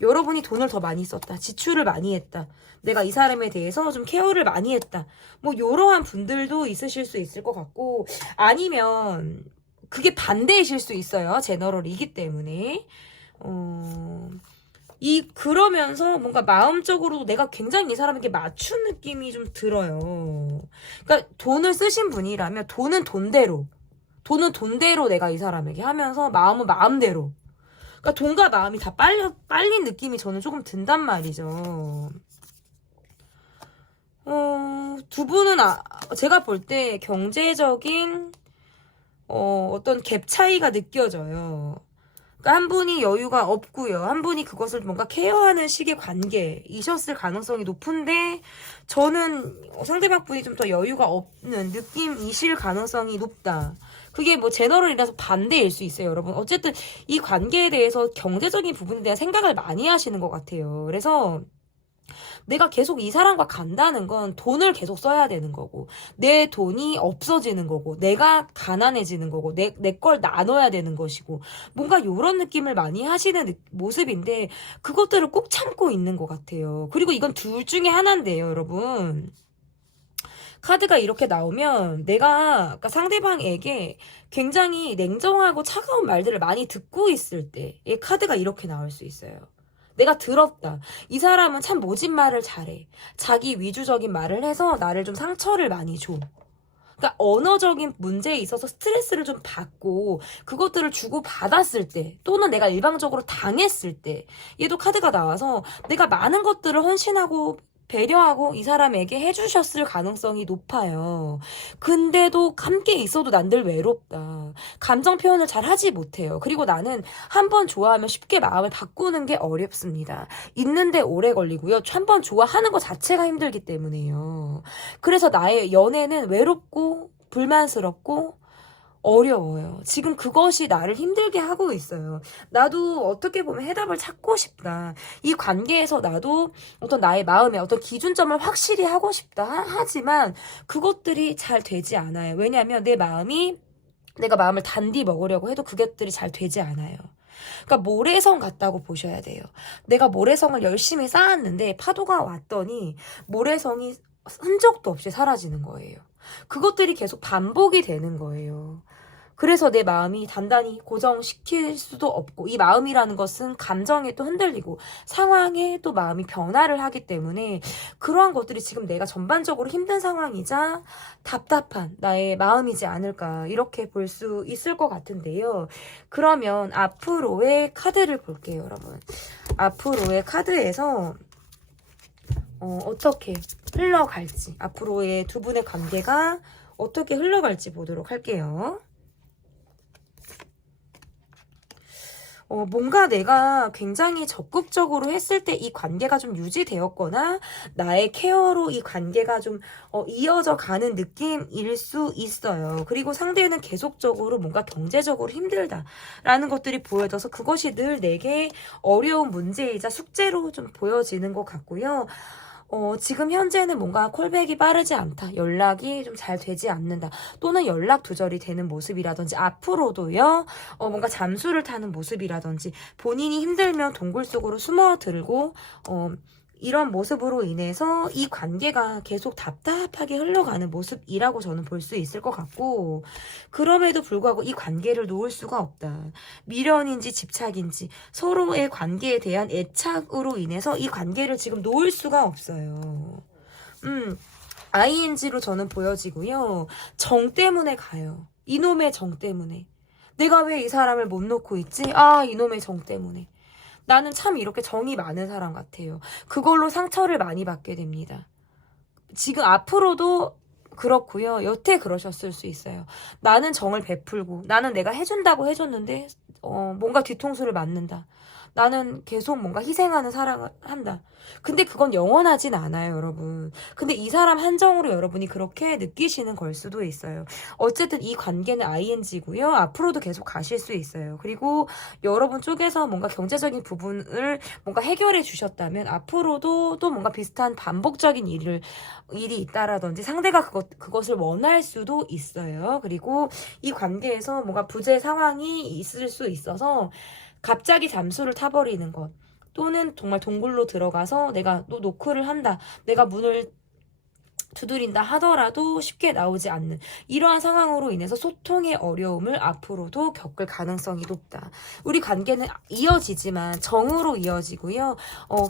여러분이 돈을 더 많이 썼다. 지출을 많이 했다. 내가 이 사람에 대해서 좀 케어를 많이 했다. 뭐 이러한 분들도 있으실 수 있을 것 같고, 아니면 그게 반대이실 수 있어요. 제너럴이기 때문에. 그러면서 뭔가 마음적으로도 내가 굉장히 이 사람에게 맞춘 느낌이 좀 들어요. 그러니까 돈을 쓰신 분이라면 돈은 돈대로 내가 이 사람에게 하면서 마음은 마음대로. 그러니까 돈과 마음이 다 빨린 느낌이 저는 조금 든단 말이죠. 두 분은 제가 볼 때 경제적인 어떤 갭 차이가 느껴져요. 그러니까 한 분이 여유가 없고요. 한 분이 그것을 뭔가 케어하는 식의 관계이셨을 가능성이 높은데, 저는 상대방 분이 좀 더 여유가 없는 느낌이실 가능성이 높다. 그게 뭐 제너럴이라서 반대일 수 있어요, 여러분. 어쨌든 이 관계에 대해서 경제적인 부분에 대한 생각을 많이 하시는 것 같아요. 그래서 내가 계속 이 사람과 간다는 건 돈을 계속 써야 되는 거고, 내 돈이 없어지는 거고, 내가 가난해지는 거고, 내 걸 나눠야 되는 것이고, 뭔가 요런 느낌을 많이 하시는 모습인데, 그것들을 꼭 참고 있는 것 같아요. 그리고 이건 둘 중에 하나인데요, 여러분. 카드가 이렇게 나오면 내가 그러니까 상대방에게 굉장히 냉정하고 차가운 말들을 많이 듣고 있을 때 이 카드가 이렇게 나올 수 있어요. 내가 들었다. 이 사람은 참 모진 말을 잘해. 자기 위주적인 말을 해서 나를 좀 상처를 많이 줘. 그러니까 언어적인 문제에 있어서 스트레스를 좀 받고 그것들을 주고 받았을 때, 또는 내가 일방적으로 당했을 때, 얘도 카드가 나와서 내가 많은 것들을 헌신하고 배려하고 이 사람에게 해주셨을 가능성이 높아요. 근데도 함께 있어도 난 늘 외롭다. 감정 표현을 잘 하지 못해요. 그리고 나는 한 번 좋아하면 쉽게 마음을 바꾸는 게 어렵습니다. 있는데 오래 걸리고요. 한 번 좋아하는 것 자체가 힘들기 때문에요. 그래서 나의 연애는 외롭고 불만스럽고 어려워요. 지금 그것이 나를 힘들게 하고 있어요. 나도 어떻게 보면 해답을 찾고 싶다. 이 관계에서 나도 어떤 나의 마음의 어떤 기준점을 확실히 하고 싶다. 하지만 그것들이 잘 되지 않아요. 왜냐하면 내가 마음을 단디 먹으려고 해도 그것들이 잘 되지 않아요. 그러니까 모래성 같다고 보셔야 돼요. 내가 모래성을 열심히 쌓았는데 파도가 왔더니 모래성이 흔적도 없이 사라지는 거예요. 그것들이 계속 반복이 되는 거예요. 그래서 내 마음이 단단히 고정시킬 수도 없고, 이 마음이라는 것은 감정에 또 흔들리고 상황에 또 마음이 변화를 하기 때문에 그러한 것들이 지금 내가 전반적으로 힘든 상황이자 답답한 나의 마음이지 않을까, 이렇게 볼 수 있을 것 같은데요. 그러면 앞으로의 카드를 볼게요, 여러분. 앞으로의 카드에서 어떻게 흘러갈지, 앞으로의 두 분의 관계가 어떻게 흘러갈지 보도록 할게요. 뭔가 내가 굉장히 적극적으로 했을 때 이 관계가 좀 유지되었거나 나의 케어로 이 관계가 좀 이어져 가는 느낌일 수 있어요. 그리고 상대는 계속적으로 뭔가 경제적으로 힘들다라는 것들이 보여져서 그것이 늘 내게 어려운 문제이자 숙제로 좀 보여지는 것 같고요. 지금 현재는 뭔가 콜백이 빠르지 않다. 연락이 좀 잘 되지 않는다. 또는 연락 두절이 되는 모습이라든지, 앞으로도요, 뭔가 잠수를 타는 모습이라든지, 본인이 힘들면 동굴 속으로 숨어들고, 이런 모습으로 인해서 이 관계가 계속 답답하게 흘러가는 모습이라고 저는 볼 수 있을 것 같고, 그럼에도 불구하고 이 관계를 놓을 수가 없다. 미련인지 집착인지 서로의 관계에 대한 애착으로 인해서 이 관계를 지금 놓을 수가 없어요. ING로 저는 보여지고요. 정 때문에 가요. 이놈의 정 때문에. 내가 왜 이 사람을 못 놓고 있지? 아, 이놈의 정 때문에. 나는 참 이렇게 정이 많은 사람 같아요. 그걸로 상처를 많이 받게 됩니다. 지금 앞으로도 그렇고요. 여태 그러셨을 수 있어요. 나는 정을 베풀고 나는 내가 해준다고 해줬는데 뭔가 뒤통수를 맞는다. 나는 계속 뭔가 희생하는 사랑을 한다. 근데 그건 영원하진 않아요, 여러분. 근데 이 사람 한정으로 여러분이 그렇게 느끼시는 걸 수도 있어요. 어쨌든 이 관계는 ING고요. 앞으로도 계속 가실 수 있어요. 그리고 여러분 쪽에서 뭔가 경제적인 부분을 뭔가 해결해 주셨다면 앞으로도 또 뭔가 비슷한 반복적인 일이 있다라든지 상대가 그것을 원할 수도 있어요. 그리고 이 관계에서 뭔가 부재 상황이 있을 수 있어서 갑자기 잠수를 타버리는 것, 또는 정말 동굴로 들어가서 내가 또 노크를 한다, 내가 문을 두드린다 하더라도 쉽게 나오지 않는 이러한 상황으로 인해서 소통의 어려움을 앞으로도 겪을 가능성이 높다. 우리 관계는 이어지지만 정으로 이어지고요.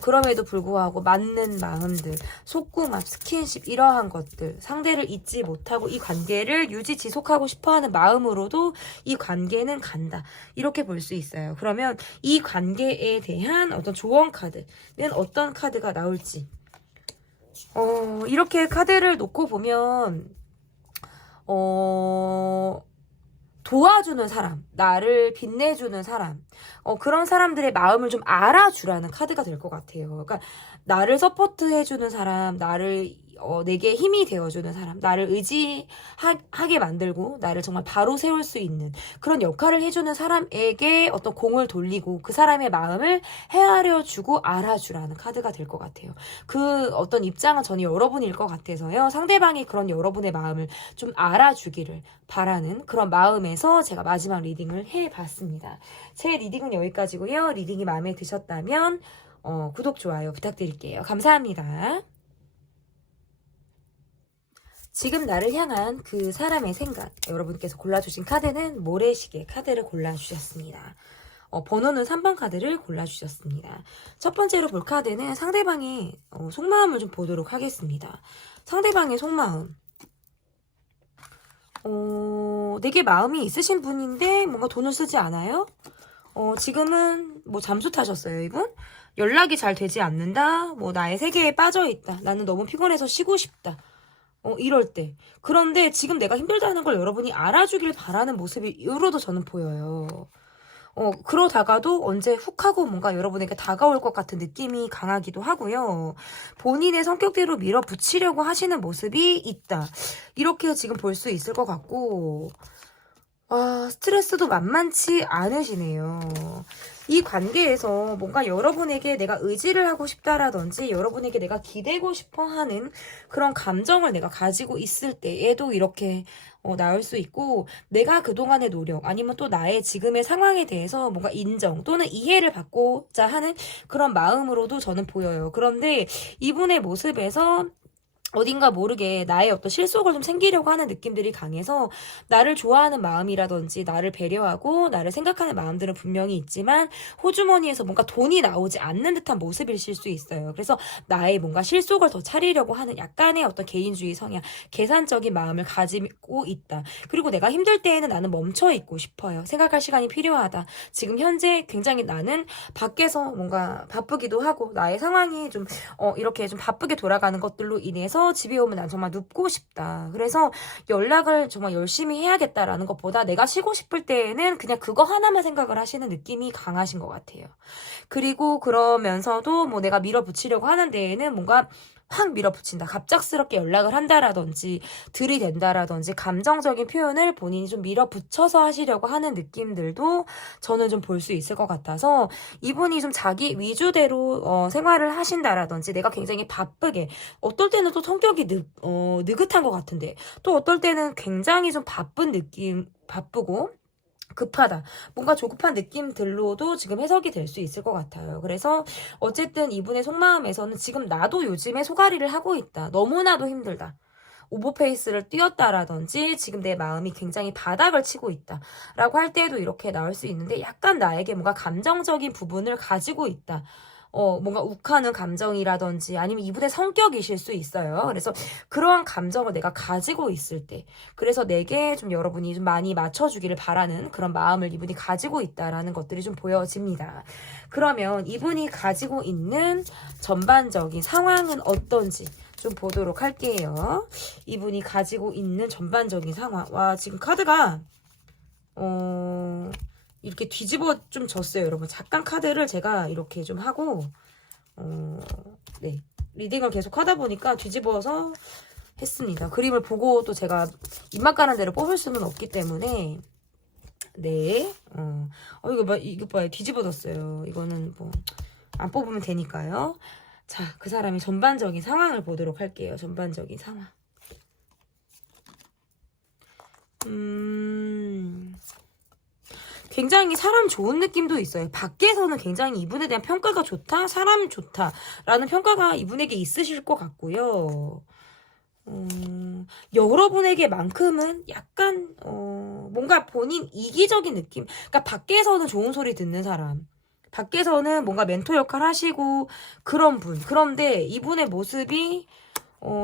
그럼에도 불구하고 맞는 마음들, 속궁합, 스킨십 이러한 것들, 상대를 잊지 못하고 이 관계를 유지 지속하고 싶어하는 마음으로도 이 관계는 간다. 이렇게 볼 수 있어요. 그러면 이 관계에 대한 어떤 조언 카드는 어떤 카드가 나올지, 이렇게 카드를 놓고 보면, 도와주는 사람, 나를 빛내주는 사람, 그런 사람들의 마음을 좀 알아주라는 카드가 될 것 같아요. 그러니까, 나를 서포트해주는 사람, 내게 힘이 되어주는 사람, 나를 의지하게 만들고, 나를 정말 바로 세울 수 있는 그런 역할을 해주는 사람에게 어떤 공을 돌리고, 그 사람의 마음을 헤아려주고 알아주라는 카드가 될 것 같아요. 그 어떤 입장은 저는 여러분일 것 같아서요. 상대방이 그런 여러분의 마음을 좀 알아주기를 바라는 그런 마음에서 제가 마지막 리딩을 해봤습니다. 제 리딩은 여기까지고요. 리딩이 마음에 드셨다면 구독, 좋아요 부탁드릴게요. 감사합니다. 지금 나를 향한 그 사람의 생각, 여러분께서 골라주신 카드는 모래시계 카드를 골라주셨습니다. 번호는 3번 카드를 골라주셨습니다. 첫 번째로 볼 카드는 상대방의 속마음을 좀 보도록 하겠습니다. 상대방의 속마음. 내게 마음이 있으신 분인데 뭔가 돈을 쓰지 않아요? 지금은 뭐 잠수 타셨어요, 이분? 연락이 잘 되지 않는다? 뭐 나의 세계에 빠져있다. 나는 너무 피곤해서 쉬고 싶다. 이럴 때. 그런데 지금 내가 힘들다는 걸 여러분이 알아주길 바라는 모습으로도 저는 보여요. 그러다가도 언제 훅 하고 뭔가 여러분에게 다가올 것 같은 느낌이 강하기도 하고요. 본인의 성격대로 밀어붙이려고 하시는 모습이 있다. 이렇게 지금 볼 수 있을 것 같고, 스트레스도 만만치 않으시네요. 이 관계에서 뭔가 여러분에게 내가 의지를 하고 싶다라든지 여러분에게 내가 기대고 싶어 하는 그런 감정을 내가 가지고 있을 때에도 이렇게 나올 수 있고, 내가 그동안의 노력 아니면 또 나의 지금의 상황에 대해서 뭔가 인정 또는 이해를 받고자 하는 그런 마음으로도 저는 보여요. 그런데 이분의 모습에서 어딘가 모르게 나의 어떤 실속을 좀 챙기려고 하는 느낌들이 강해서 나를 좋아하는 마음이라든지 나를 배려하고 나를 생각하는 마음들은 분명히 있지만 호주머니에서 뭔가 돈이 나오지 않는 듯한 모습이실 수 있어요. 그래서 나의 뭔가 실속을 더 차리려고 하는 약간의 어떤 개인주의 성향, 계산적인 마음을 가지고 있다. 그리고 내가 힘들 때에는 나는 멈춰 있고 싶어요. 생각할 시간이 필요하다. 지금 현재 굉장히 나는 밖에서 뭔가 바쁘기도 하고 나의 상황이 좀 이렇게 좀 바쁘게 돌아가는 것들로 인해서 집에 오면 난 정말 눕고 싶다. 그래서 연락을 정말 열심히 해야겠다라는 것보다 내가 쉬고 싶을 때에는 그냥 그거 하나만 생각을 하시는 느낌이 강하신 것 같아요. 그리고 그러면서도 뭐 내가 밀어붙이려고 하는 데에는 뭔가 확 밀어붙인다. 갑작스럽게 연락을 한다라든지 들이댄다라든지 감정적인 표현을 본인이 좀 밀어붙여서 하시려고 하는 느낌들도 저는 좀 볼 수 있을 것 같아서 이분이 좀 자기 위주대로 생활을 하신다라든지 내가 굉장히 바쁘게 어떨 때는 또 성격이 느긋한 것 같은데 또 어떨 때는 굉장히 좀 바쁜 느낌 바쁘고 급하다. 뭔가 조급한 느낌들로도 지금 해석이 될 수 있을 것 같아요. 그래서 어쨌든 이분의 속마음에서는 지금 나도 요즘에 소가리를 하고 있다. 너무나도 힘들다. 오버페이스를 뛰었다라든지 지금 내 마음이 굉장히 바닥을 치고 있다 라고 할 때에도 이렇게 나올 수 있는데 약간 나에게 뭔가 감정적인 부분을 가지고 있다. 뭔가 욱하는 감정이라든지 아니면 이분의 성격이실 수 있어요. 그래서 그러한 감정을 내가 가지고 있을 때 그래서 내게 좀 여러분이 좀 많이 맞춰주기를 바라는 그런 마음을 이분이 가지고 있다라는 것들이 좀 보여집니다. 그러면 이분이 가지고 있는 전반적인 상황은 어떤지 좀 보도록 할게요. 이분이 가지고 있는 전반적인 상황. 와, 지금 카드가 이렇게 뒤집어 좀 졌어요, 여러분. 잠깐 카드를 제가 이렇게 좀 하고 네. 리딩을 계속 하다 보니까 뒤집어서 했습니다. 그림을 보고 또 제가 입맛 가는 대로 뽑을 수는 없기 때문에 네. 이거 봐요. 뒤집어졌어요. 이거는 뭐 안 뽑으면 되니까요. 자, 그 사람의 전반적인 상황을 보도록 할게요. 전반적인 상황. 굉장히 사람 좋은 느낌도 있어요. 밖에서는 굉장히 이분에 대한 평가가 좋다, 사람 좋다 라는 평가가 이분에게 있으실 것 같고요. 여러분에게만큼은 약간 뭔가 본인 이기적인 느낌. 그러니까 밖에서는 좋은 소리 듣는 사람, 밖에서는 뭔가 멘토 역할 하시고 그런 분. 그런데 이분의 모습이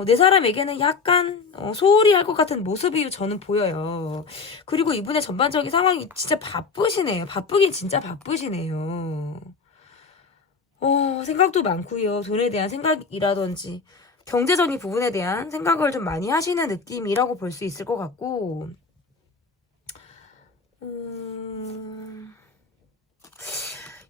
내 사람에게는 약간 소홀히 할 것 같은 모습이 저는 보여요. 그리고 이분의 전반적인 상황이 진짜 바쁘시네요. 바쁘긴 진짜 바쁘시네요. 생각도 많고요. 돈에 대한 생각이라든지 경제적인 부분에 대한 생각을 좀 많이 하시는 느낌이라고 볼 수 있을 것 같고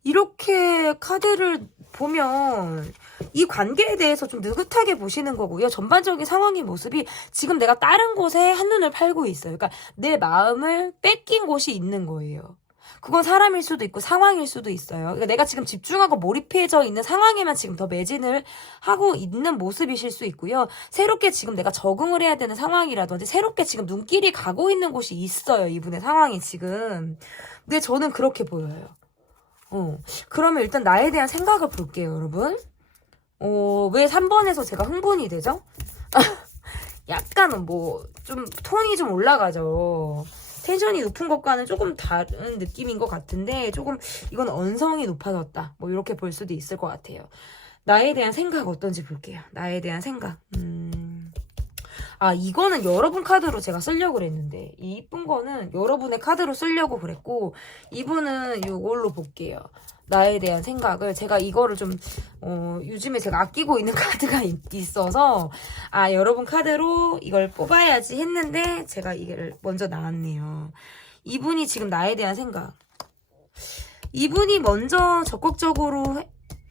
이렇게 카드를 보면 이 관계에 대해서 좀 느긋하게 보시는 거고요. 전반적인 상황의 모습이 지금 내가 다른 곳에 한눈을 팔고 있어요. 그러니까 내 마음을 뺏긴 곳이 있는 거예요. 그건 사람일 수도 있고 상황일 수도 있어요. 그러니까 내가 지금 집중하고 몰입해져 있는 상황에만 지금 더 매진을 하고 있는 모습이실 수 있고요. 새롭게 지금 내가 적응을 해야 되는 상황이라든지 새롭게 지금 눈길이 가고 있는 곳이 있어요. 이분의 상황이 지금. 근데 저는 그렇게 보여요. 그러면 일단 나에 대한 생각을 볼게요, 여러분. 왜 3번에서 제가 흥분이 되죠? 약간은 좀 톤이 좀 올라가죠. 텐션이 높은 것과는 조금 다른 느낌인 것 같은데 조금 이건 언성이 높아졌다. 뭐 이렇게 볼 수도 있을 것 같아요. 나에 대한 생각 어떤지 볼게요. 나에 대한 생각. 이거는 여러분 카드로 제가 쓰려고 그랬는데 이 이쁜 거는 여러분의 카드로 쓰려고 그랬고 이분은 이걸로 볼게요. 나에 대한 생각을 제가 이거를 좀 요즘에 제가 아끼고 있는 카드가 있어서 여러분 카드로 이걸 뽑아야지 했는데 제가 이걸 먼저 나왔네요. 이분이 지금 나에 대한 생각 이분이 먼저 적극적으로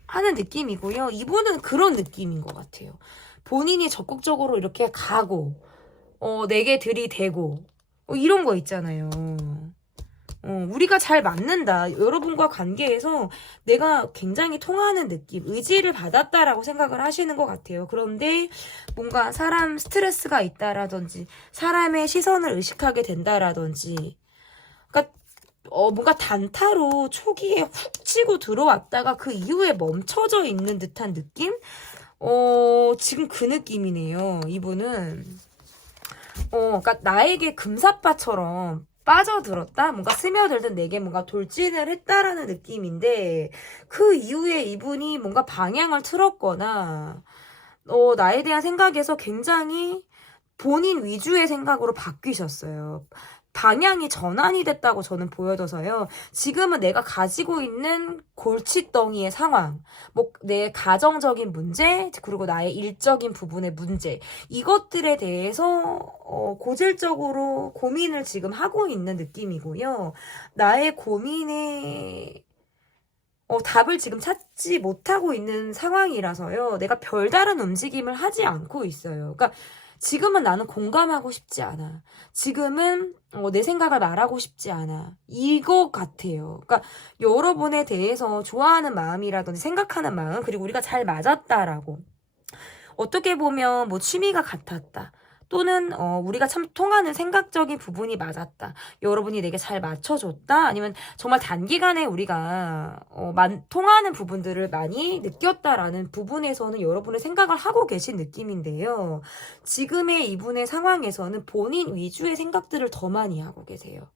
하는 느낌이고요. 이분은 그런 느낌인 것 같아요. 본인이 적극적으로 이렇게 가고 내게 들이대고 이런 거 있잖아요. 우리가 잘 맞는다. 여러분과 관계에서 내가 굉장히 통하는 느낌, 의지를 받았다라고 생각을 하시는 것 같아요. 그런데 뭔가 사람 스트레스가 있다라든지 사람의 시선을 의식하게 된다라든지 그러니까 뭔가 단타로 초기에 훅 치고 들어왔다가 그 이후에 멈춰져 있는 듯한 느낌? 지금 그 느낌이네요. 이분은 그러니까 나에게 금사빠처럼 빠져들었다? 뭔가 스며들든 내게 뭔가 돌진을 했다라는 느낌인데 그 이후에 이분이 뭔가 방향을 틀었거나 나에 대한 생각에서 굉장히 본인 위주의 생각으로 바뀌셨어요. 방향이 전환이 됐다고 저는 보여져서요. 지금은 내가 가지고 있는 골칫덩이의 상황, 내 가정적인 문제, 그리고 나의 일적인 부분의 문제, 이것들에 대해서 고질적으로 고민을 지금 하고 있는 느낌이고요. 나의 고민에 답을 지금 찾지 못하고 있는 상황이라서요. 내가 별다른 움직임을 하지 않고 있어요. 그러니까 지금은 나는 공감하고 싶지 않아. 지금은 내 생각을 말하고 싶지 않아. 이거 같아요. 그러니까 여러분에 대해서 좋아하는 마음이라든지 생각하는 마음 그리고 우리가 잘 맞았다라고. 어떻게 보면 취미가 같았다. 또는 우리가 참 통하는 생각적인 부분이 맞았다. 여러분이 내게 잘 맞춰줬다. 아니면 정말 단기간에 우리가 통하는 부분들을 많이 느꼈다라는 부분에서는 여러분의 생각을 하고 계신 느낌인데요. 지금의 이분의 상황에서는 본인 위주의 생각들을 더 많이 하고 계세요.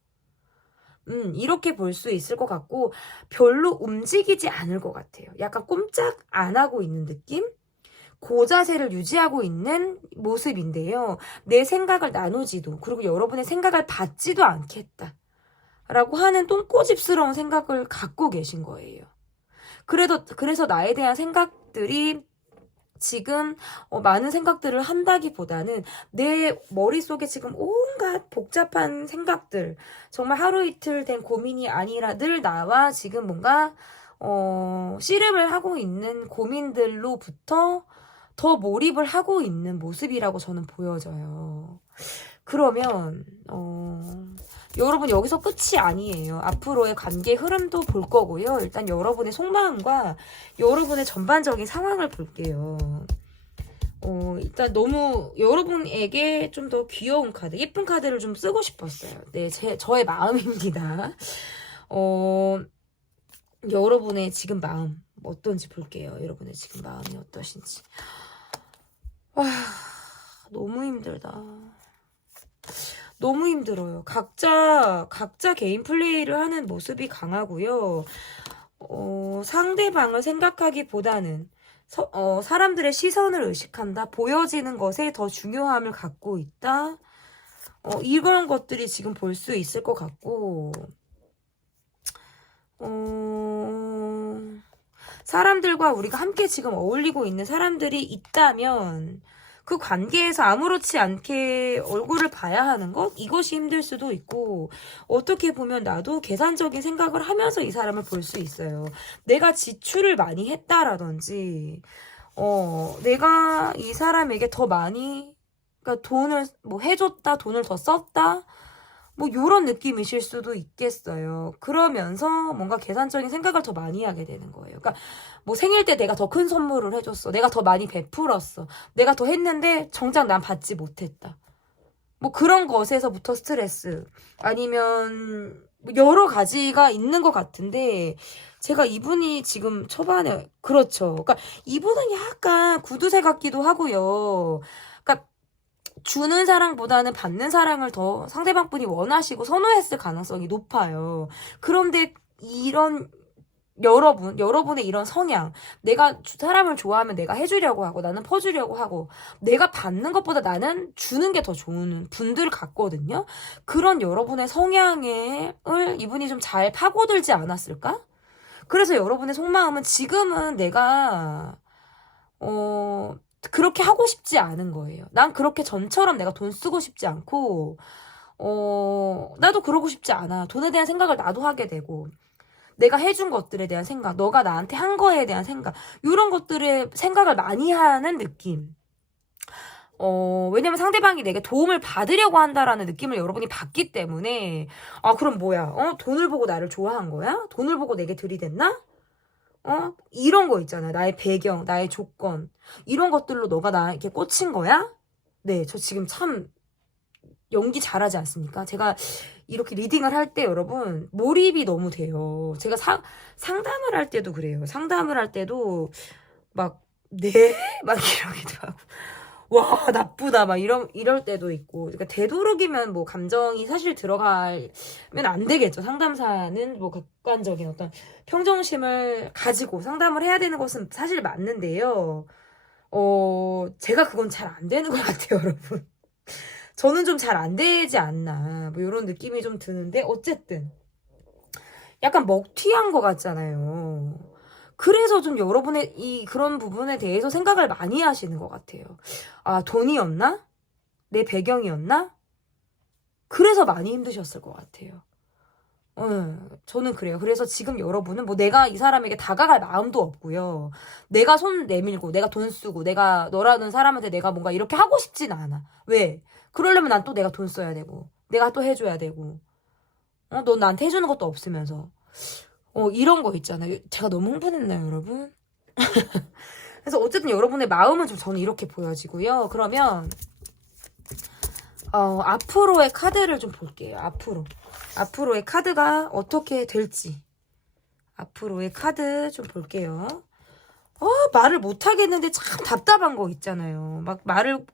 이렇게 볼 수 있을 것 같고 별로 움직이지 않을 것 같아요. 약간 꼼짝 안 하고 있는 느낌? 그 자세를 유지하고 있는 모습인데요. 내 생각을 나누지도 그리고 여러분의 생각을 받지도 않겠다 라고 하는 똥꼬집스러운 생각을 갖고 계신 거예요. 그래서 나에 대한 생각들이 지금 많은 생각들을 한다기보다는 내 머릿속에 지금 온갖 복잡한 생각들, 정말 하루 이틀 된 고민이 아니라 늘 나와 지금 뭔가 씨름을 하고 있는 고민들로부터 더 몰입을 하고 있는 모습이라고 저는 보여져요. 그러면 여러분 여기서 끝이 아니에요. 앞으로의 관계 흐름도 볼 거고요. 일단 여러분의 속마음과 여러분의 전반적인 상황을 볼게요. 일단 너무 여러분에게 좀 더 귀여운 카드, 예쁜 카드를 좀 쓰고 싶었어요. 네, 저의 마음입니다. 여러분의 지금 마음 어떤지 볼게요. 여러분의 지금 마음이 어떠신지. 와, 너무 힘들다. 너무 힘들어요. 각자 개인 플레이를 하는 모습이 강하고요. 상대방을 생각하기보다는 사람들의 시선을 의식한다. 보여지는 것에 더 중요함을 갖고 있다. 이런 것들이 지금 볼 수 있을 것 같고 사람들과 우리가 함께 지금 어울리고 있는 사람들이 있다면 그 관계에서 아무렇지 않게 얼굴을 봐야 하는 것? 이것이 힘들 수도 있고 어떻게 보면 나도 계산적인 생각을 하면서 이 사람을 볼 수 있어요. 내가 지출을 많이 했다라든지 내가 이 사람에게 더 많이 그러니까 돈을 뭐 해줬다, 돈을 더 썼다 뭐 요런 느낌이실 수도 있겠어요. 그러면서 뭔가 계산적인 생각을 더 많이 하게 되는 거예요. 그러니까 뭐 생일 때 내가 더 큰 선물을 해줬어. 내가 더 많이 베풀었어. 내가 더 했는데 정작 난 받지 못했다. 뭐 그런 것에서부터 스트레스 아니면 여러 가지가 있는 것 같은데 제가 이분이 지금 초반에 그렇죠. 그러니까 이분은 약간 구두쇠 같기도 하고요. 그러니까 주는 사랑보다는 받는 사랑을 더 상대방 분이 원하시고 선호했을 가능성이 높아요. 그런데 이런 여러분의 이런 성향, 내가 사람을 좋아하면 내가 해주려고 하고 나는 퍼주려고 하고 내가 받는 것보다 나는 주는 게 더 좋은 분들 같거든요. 그런 여러분의 성향을 이분이 좀 잘 파고들지 않았을까? 그래서 여러분의 속마음은 지금은 내가 그렇게 하고 싶지 않은 거예요. 난 그렇게 전처럼 내가 돈 쓰고 싶지 않고 나도 그러고 싶지 않아. 돈에 대한 생각을 나도 하게 되고 내가 해준 것들에 대한 생각, 너가 나한테 한 거에 대한 생각 이런 것들에 생각을 많이 하는 느낌. 왜냐면 상대방이 내게 도움을 받으려고 한다라는 느낌을 여러분이 받기 때문에 그럼 뭐야? 돈을 보고 나를 좋아한 거야? 돈을 보고 내게 들이댔나? 이런 거 있잖아요. 나의 배경, 나의 조건 이런 것들로 너가 나에게 꽂힌 거야? 네, 저 지금 참 연기 잘하지 않습니까? 제가 이렇게 리딩을 할 때 여러분 몰입이 너무 돼요. 제가 상담을 할 때도 그래요. 상담을 할 때도 막 네? 막 이러기도 하고 와 나쁘다 막 이럴 때도 있고 그러니까 되도록이면 뭐 감정이 사실 들어가면 안 되겠죠. 상담사는 뭐 객관적인 어떤 평정심을 가지고 상담을 해야 되는 것은 사실 맞는데요. 제가 그건 잘 안 되는 것 같아요, 여러분. 저는 좀 잘 안 되지 않나 뭐 이런 느낌이 좀 드는데 어쨌든 약간 먹튀한 것 같잖아요. 그래서 좀 여러분의 그런 부분에 대해서 생각을 많이 하시는 것 같아요. 돈이었나? 내 배경이었나? 그래서 많이 힘드셨을 것 같아요. 저는 그래요. 그래서 지금 여러분은 뭐 내가 이 사람에게 다가갈 마음도 없고요. 내가 손 내밀고 내가 돈 쓰고 내가 너라는 사람한테 내가 뭔가 이렇게 하고 싶진 않아. 왜? 그러려면 난 또 내가 돈 써야 되고 내가 또 해줘야 되고 넌 나한테 해주는 것도 없으면서 이런 거 있잖아요. 제가 너무 흥분했나요, 여러분? 그래서 어쨌든 여러분의 마음은 좀 저는 이렇게 보여지고요. 그러면 앞으로의 카드를 좀 볼게요. 앞으로의 카드가 어떻게 될지. 앞으로의 카드 좀 볼게요. 말을 못 하겠는데 참 답답한 거 있잖아요. 막 말을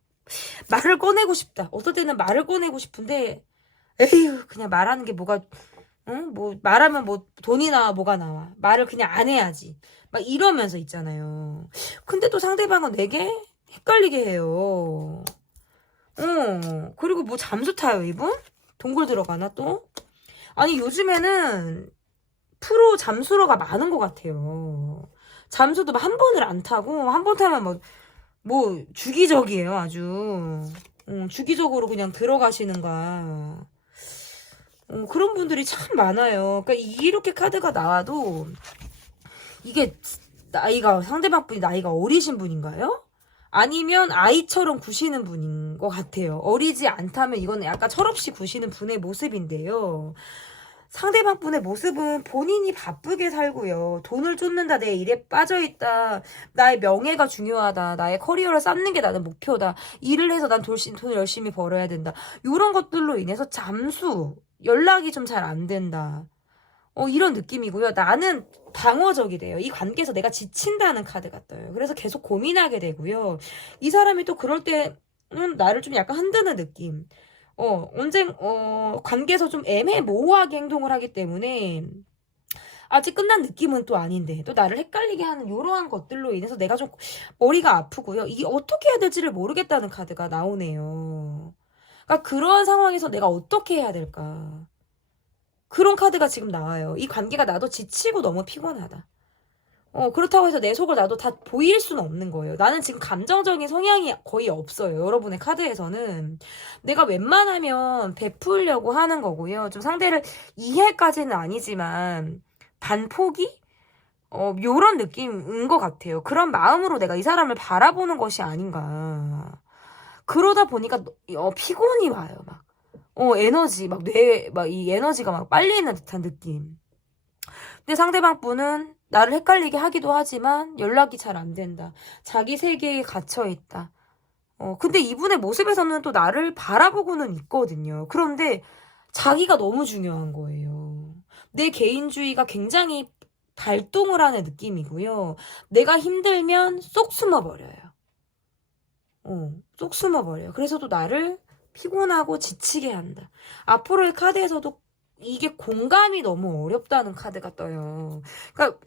꺼내고 싶다. 어떨 때는 말을 꺼내고 싶은데, 에휴, 그냥 말하는 게 뭐가, 응? 뭐, 말하면 뭐, 돈이나 뭐가 나와. 말을 그냥 안 해야지. 막 이러면서 있잖아요. 근데 또 상대방은 내게 헷갈리게 해요. 그리고 뭐 잠수 타요, 이분? 동굴 들어가나 또? 아니, 요즘에는 프로 잠수러가 많은 것 같아요. 잠수도 막 한 번을 안 타고, 한 번 타면 뭐, 주기적이에요, 아주. 주기적으로 그냥 들어가시는가. 그런 분들이 참 많아요. 그러니까 이렇게 카드가 나와도, 이게 상대방 분이 나이가 어리신 분인가요? 아니면 아이처럼 구시는 분인 것 같아요. 어리지 않다면 이건 약간 철없이 구시는 분의 모습인데요. 상대방 분의 모습은 본인이 바쁘게 살고요. 돈을 쫓는다, 내 일에 빠져있다, 나의 명예가 중요하다, 나의 커리어를 쌓는 게 나는 목표다, 일을 해서 난 돈을 열심히 벌어야 된다. 이런 것들로 인해서 연락이 좀 잘 안 된다. 이런 느낌이고요. 나는 방어적이 돼요. 이 관계에서 내가 지친다는 카드가 떠요. 그래서 계속 고민하게 되고요. 이 사람이 또 그럴 때는 나를 좀 약간 흔드는 느낌. 관계에서 좀 애매모호하게 행동을 하기 때문에 아직 끝난 느낌은 또 아닌데 또 나를 헷갈리게 하는 이러한 것들로 인해서 내가 좀 머리가 아프고요. 이게 어떻게 해야 될지를 모르겠다는 카드가 나오네요. 그러니까 그런 상황에서 내가 어떻게 해야 될까? 그런 카드가 지금 나와요. 이 관계가 나도 지치고 너무 피곤하다. 그렇다고 해서 내 속을 나도 다 보일 수는 없는 거예요. 나는 지금 감정적인 성향이 거의 없어요. 여러분의 카드에서는. 내가 웬만하면 베풀려고 하는 거고요. 좀 상대를 이해까지는 아니지만, 반포기? 요런 느낌인 것 같아요. 그런 마음으로 내가 이 사람을 바라보는 것이 아닌가. 그러다 보니까, 피곤이 와요, 막. 에너지, 이 에너지가 막 빨리는 듯한 느낌. 근데 상대방 분은 나를 헷갈리게 하기도 하지만 연락이 잘 안 된다. 자기 세계에 갇혀있다. 근데 이분의 모습에서는 또 나를 바라보고는 있거든요. 그런데 자기가 너무 중요한 거예요. 내 개인주의가 굉장히 발동을 하는 느낌이고요. 내가 힘들면 쏙 숨어버려요. 쏙 숨어버려요. 그래서 또 나를 피곤하고 지치게 한다. 앞으로의 카드에서도 이게 공감이 너무 어렵다는 카드가 떠요. 그러니까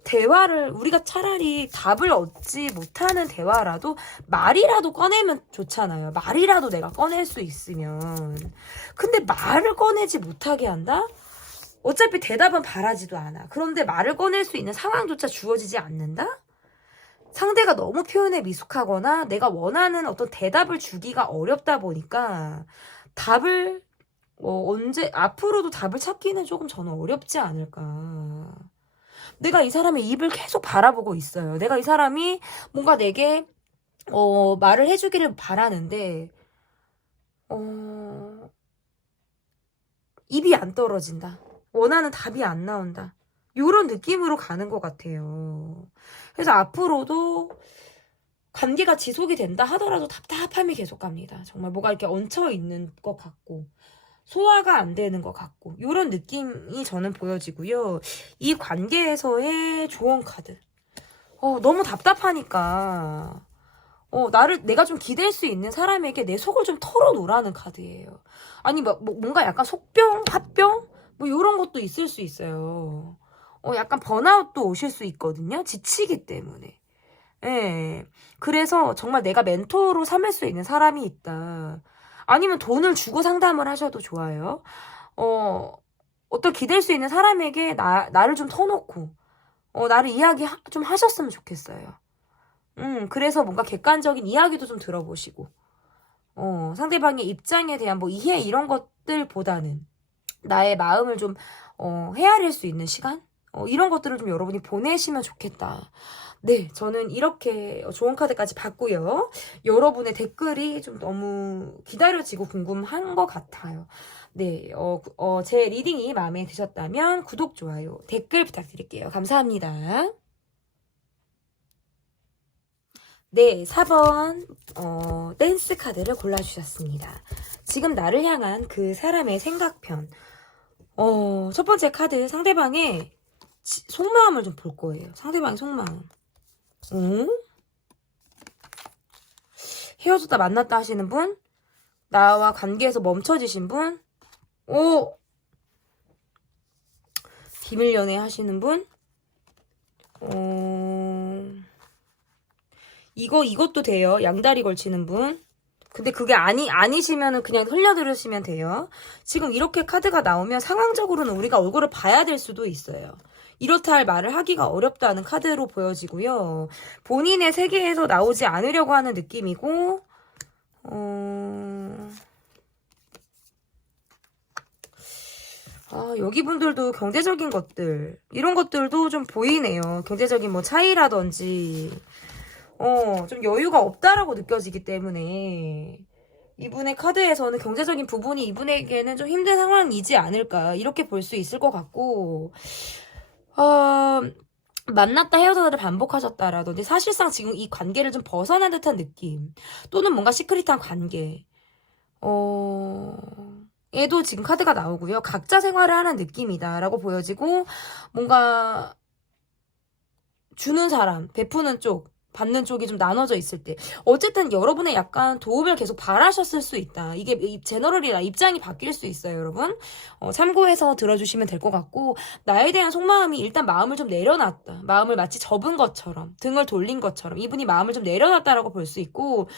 우리가 차라리 답을 얻지 못하는 대화라도 말이라도 꺼내면 좋잖아요. 말이라도 내가 꺼낼 수 있으면. 근데 말을 꺼내지 못하게 한다? 어차피 대답은 바라지도 않아. 그런데 말을 꺼낼 수 있는 상황조차 주어지지 않는다? 상대가 너무 표현에 미숙하거나 내가 원하는 어떤 대답을 주기가 어렵다 보니까 앞으로도 답을 찾기는 조금 저는 어렵지 않을까. 내가 이 사람의 입을 계속 바라보고 있어요. 내가 이 사람이 뭔가 내게, 말을 해주기를 바라는데, 입이 안 떨어진다. 원하는 답이 안 나온다. 요런 느낌으로 가는 것 같아요. 그래서 앞으로도 관계가 지속이 된다 하더라도 답답함이 계속 갑니다. 정말 뭐가 이렇게 얹혀 있는 것 같고 소화가 안 되는 것 같고 요런 느낌이 저는 보여지고요. 이 관계에서의 조언 카드. 너무 답답하니까 내가 좀 기댈 수 있는 사람에게 내 속을 좀 털어놓으라는 카드예요. 아니 뭔가 약간 속병, 화병 뭐 요런 것도 있을 수 있어요. 약간 번아웃도 오실 수 있거든요. 지치기 때문에. 예. 그래서 정말 내가 멘토로 삼을 수 있는 사람이 있다. 아니면 돈을 주고 상담을 하셔도 좋아요. 어떤 기댈 수 있는 사람에게 나를 좀 터놓고, 나를 이야기 좀 하셨으면 좋겠어요. 그래서 뭔가 객관적인 이야기도 좀 들어보시고, 상대방의 입장에 대한 뭐 이해 이런 것들보다는 나의 마음을 좀, 헤아릴 수 있는 시간? 이런 것들을 좀 여러분이 보내시면 좋겠다. 네, 저는 이렇게 좋은 카드까지 봤고요. 여러분의 댓글이 좀 너무 기다려지고 궁금한 것 같아요. 네, 제 리딩이 마음에 드셨다면 구독, 좋아요, 댓글 부탁드릴게요. 감사합니다. 네, 4번 댄스 카드를 골라주셨습니다. 지금 나를 향한 그 사람의 생각편. 첫 번째 카드 상대방의 속마음을 좀 볼 거예요. 상대방의 속마음. 헤어졌다 만났다 하시는 분, 나와 관계에서 멈춰지신 분, 비밀 연애 하시는 분, 이것도 돼요. 양다리 걸치는 분. 근데 그게 아니시면은 그냥 흘려들으시면 돼요. 지금 이렇게 카드가 나오면 상황적으로는 우리가 얼굴을 봐야 될 수도 있어요. 이렇다 할 말을 하기가 어렵다는 카드로 보여지고요. 본인의 세계에서 나오지 않으려고 하는 느낌이고, 여기 분들도 경제적인 것들, 이런 것들도 좀 보이네요. 경제적인 뭐 차이라든지, 좀 여유가 없다라고 느껴지기 때문에, 이분의 카드에서는 경제적인 부분이 이분에게는 좀 힘든 상황이지 않을까, 이렇게 볼 수 있을 것 같고, 만났다 헤어졌다를 반복하셨다라든지, 사실상 지금 이 관계를 좀 벗어난 듯한 느낌, 또는 뭔가 시크릿한 관계, 얘도 지금 카드가 나오고요. 각자 생활을 하는 느낌이다라고 보여지고, 뭔가 주는 사람, 베푸는 쪽, 받는 쪽이 좀 나눠져 있을 때, 어쨌든 여러분의 약간 도움을 계속 바라셨을 수 있다. 이게 제너럴이라 입장이 바뀔 수 있어요, 여러분. 참고해서 들어주시면 될 것 같고, 나에 대한 속마음이 일단 마음을 좀 내려놨다. 마음을 마치 접은 것처럼, 등을 돌린 것처럼 이분이 마음을 좀 내려놨다라고 볼 수 있고,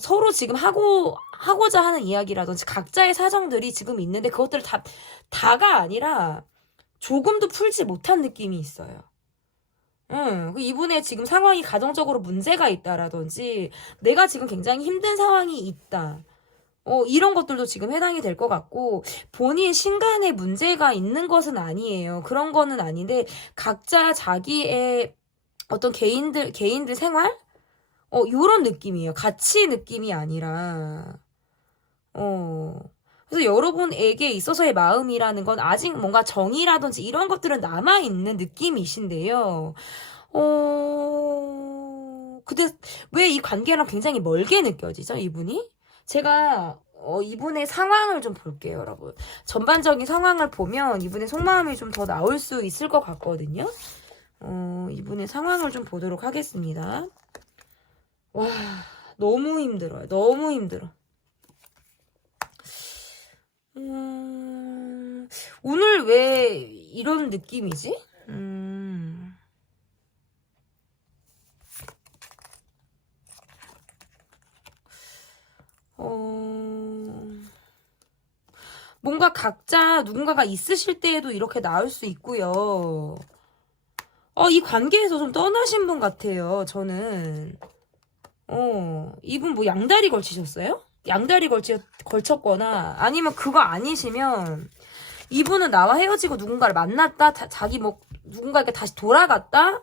서로 지금 하고자 하는 이야기라든지 각자의 사정들이 지금 있는데 그것들을 다가 아니라 조금도 풀지 못한 느낌이 있어요. 이분의 지금 상황이 가정적으로 문제가 있다라든지 내가 지금 굉장히 힘든 상황이 있다. 이런 것들도 지금 해당이 될 것 같고 본인 신간에 문제가 있는 것은 아니에요. 그런 거는 아닌데 각자 자기의 어떤 개인들 생활? 요런 느낌이에요. 가치 느낌이 아니라, 그래서 여러분에게 있어서의 마음이라는 건 아직 뭔가 정이라든지 이런 것들은 남아있는 느낌이신데요. 근데 왜 이 관계랑 굉장히 멀게 느껴지죠, 이분이? 제가, 이분의 상황을 좀 볼게요, 여러분. 전반적인 상황을 보면 이분의 속마음이 좀 더 나올 수 있을 것 같거든요. 이분의 상황을 좀 보도록 하겠습니다. 와, 너무 힘들어요. 너무 힘들어. 오늘 왜 이런 느낌이지? 뭔가 각자 누군가가 있으실 때에도 이렇게 나올 수 있고요. 이 관계에서 좀 떠나신 분 같아요, 저는. 이분 뭐 양다리 걸치셨어요? 양다리 걸쳤거나 아니면 그거 아니시면 이분은 나와 헤어지고 누군가를 만났다 자기 뭐 누군가에게 다시 돌아갔다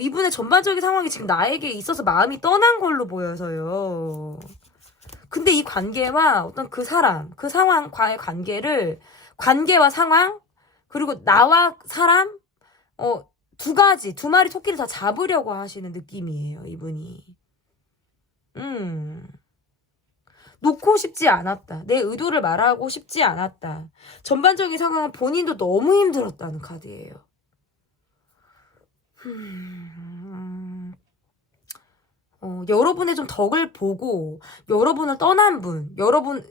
이분의 전반적인 상황이 지금 나에게 있어서 마음이 떠난 걸로 보여서요. 근데 이 관계와 어떤 그 사람 그 상황과의 관계와 상황 그리고 나와 사람 두 마리 토끼를 다 잡으려고 하시는 느낌이에요, 이분이. 놓고 싶지 않았다. 내 의도를 말하고 싶지 않았다. 전반적인 상황은 본인도 너무 힘들었다는 카드예요. 여러분의 좀 덕을 보고, 여러분을 떠난 분, 여러분으로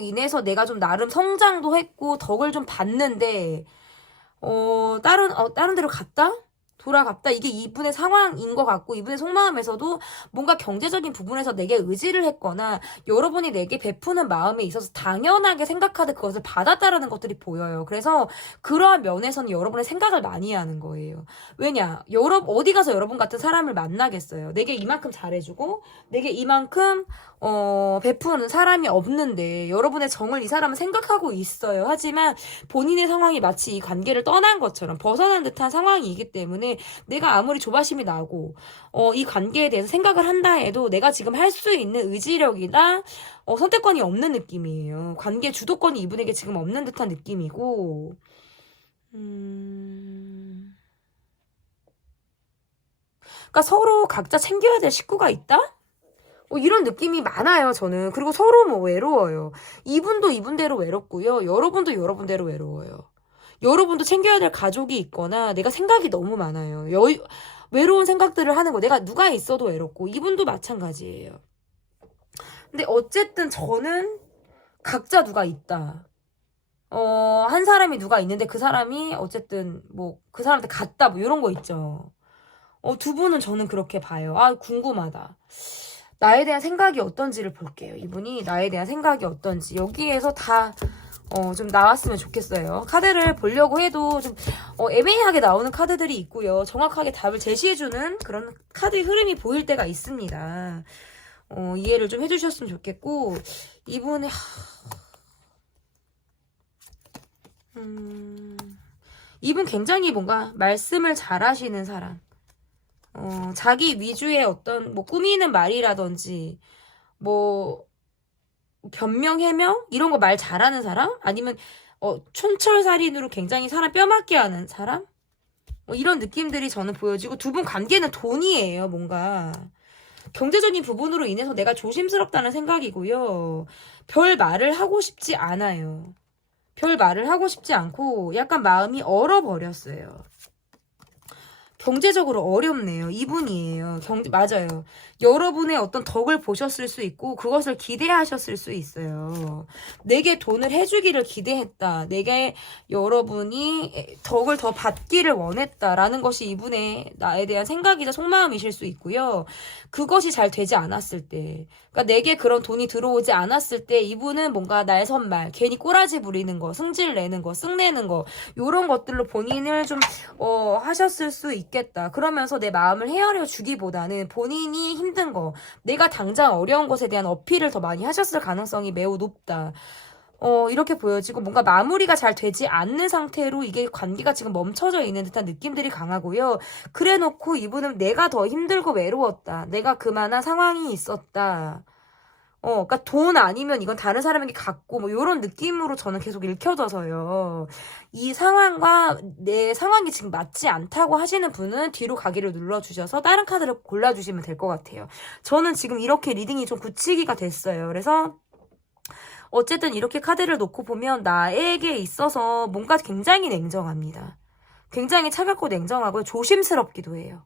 인해서 내가 좀 나름 성장도 했고, 덕을 좀 봤는데, 다른 데로 돌아갔다? 이게 이분의 상황인 것 같고, 이분의 속마음에서도 뭔가 경제적인 부분에서 내게 의지를 했거나, 여러분이 내게 베푸는 마음에 있어서 당연하게 생각하듯 그것을 받았다라는 것들이 보여요. 그래서 그러한 면에서는 여러분의 생각을 많이 하는 거예요. 왜냐? 어디 가서 여러분 같은 사람을 만나겠어요. 내게 이만큼 잘해주고, 내게 이만큼, 베푸는 사람이 없는데, 여러분의 정을 이 사람은 생각하고 있어요. 하지만, 본인의 상황이 마치 이 관계를 떠난 것처럼 벗어난 듯한 상황이기 때문에 내가 아무리 조바심이 나고 이 관계에 대해서 생각을 한다 해도 내가 지금 할 수 있는 의지력이나 선택권이 없는 느낌이에요. 관계 주도권이 이분에게 지금 없는 듯한 느낌이고 그러니까 서로 각자 챙겨야 될 식구가 있다? 이런 느낌이 많아요, 저는. 그리고 서로 뭐 외로워요. 이분도 이분대로 외롭고요. 여러분도 여러분대로 외로워요. 여러분도 챙겨야 될 가족이 있거나 내가 생각이 너무 많아요. 외로운 생각들을 하는 거. 내가 누가 있어도 외롭고 이분도 마찬가지예요. 근데 어쨌든 저는 각자 누가 있다. 한 사람이 누가 있는데 그 사람이 어쨌든 뭐 그 사람한테 갔다 뭐 이런 거 있죠. 두 분은 저는 그렇게 봐요. 아, 궁금하다. 나에 대한 생각이 어떤지를 볼게요. 이분이 나에 대한 생각이 어떤지. 여기에서 다, 좀 나왔으면 좋겠어요. 카드를 보려고 해도 좀, 애매하게 나오는 카드들이 있고요. 정확하게 답을 제시해주는 그런 카드의 흐름이 보일 때가 있습니다. 이해를 좀 해주셨으면 좋겠고, 이분의, 이분 굉장히 뭔가 말씀을 잘 하시는 사람. 자기 위주의 어떤 뭐 꾸미는 말이라든지 뭐 변명 해명 이런 거 말 잘하는 사람 아니면 촌철살인으로 굉장히 사람 뼈맞게 하는 사람 이런 느낌들이 저는 보여지고 두 분 관계는 돈이에요. 뭔가 경제적인 부분으로 인해서 내가 조심스럽다는 생각이고요. 별 말을 하고 싶지 않아요. 별 말을 하고 싶지 않고 약간 마음이 얼어버렸어요. 경제적으로 어렵네요. 이분이에요. 맞아요. 여러분의 어떤 덕을 보셨을 수 있고 그것을 기대하셨을 수 있어요. 내게 돈을 해주기를 기대했다. 내게 여러분이 덕을 더 받기를 원했다라는 것이 이분의 나에 대한 생각이자 속마음이실 수 있고요. 그것이 잘 되지 않았을 때, 그러니까 내게 그런 돈이 들어오지 않았을 때 이분은 뭔가 날선말, 괜히 꼬라지 부리는 거, 승질 내는 거, 쓱내는 거 이런 것들로 본인을 좀 하셨을 수 있겠다. 그러면서 내 마음을 헤아려 주기보다는 본인이 힘든 거, 내가 당장 어려운 것에 대한 어필을 더 많이 하셨을 가능성이 매우 높다. 이렇게 보여지고 뭔가 마무리가 잘 되지 않는 상태로 이게 관계가 지금 멈춰져 있는 듯한 느낌들이 강하고요. 그래 놓고 이분은 내가 더 힘들고 외로웠다. 내가 그만한 상황이 있었다. 그러니까 돈 아니면 이건 다른 사람에게 갖고 뭐 이런 느낌으로 저는 계속 읽혀져서요. 이 상황과 내 상황이 지금 맞지 않다고 하시는 분은 뒤로 가기를 눌러주셔서 다른 카드를 골라주시면 될 것 같아요. 저는 지금 이렇게 리딩이 좀 굳히기가 됐어요. 그래서 어쨌든 이렇게 카드를 놓고 보면 나에게 있어서 뭔가 굉장히 냉정합니다. 굉장히 차갑고 냉정하고 조심스럽기도 해요.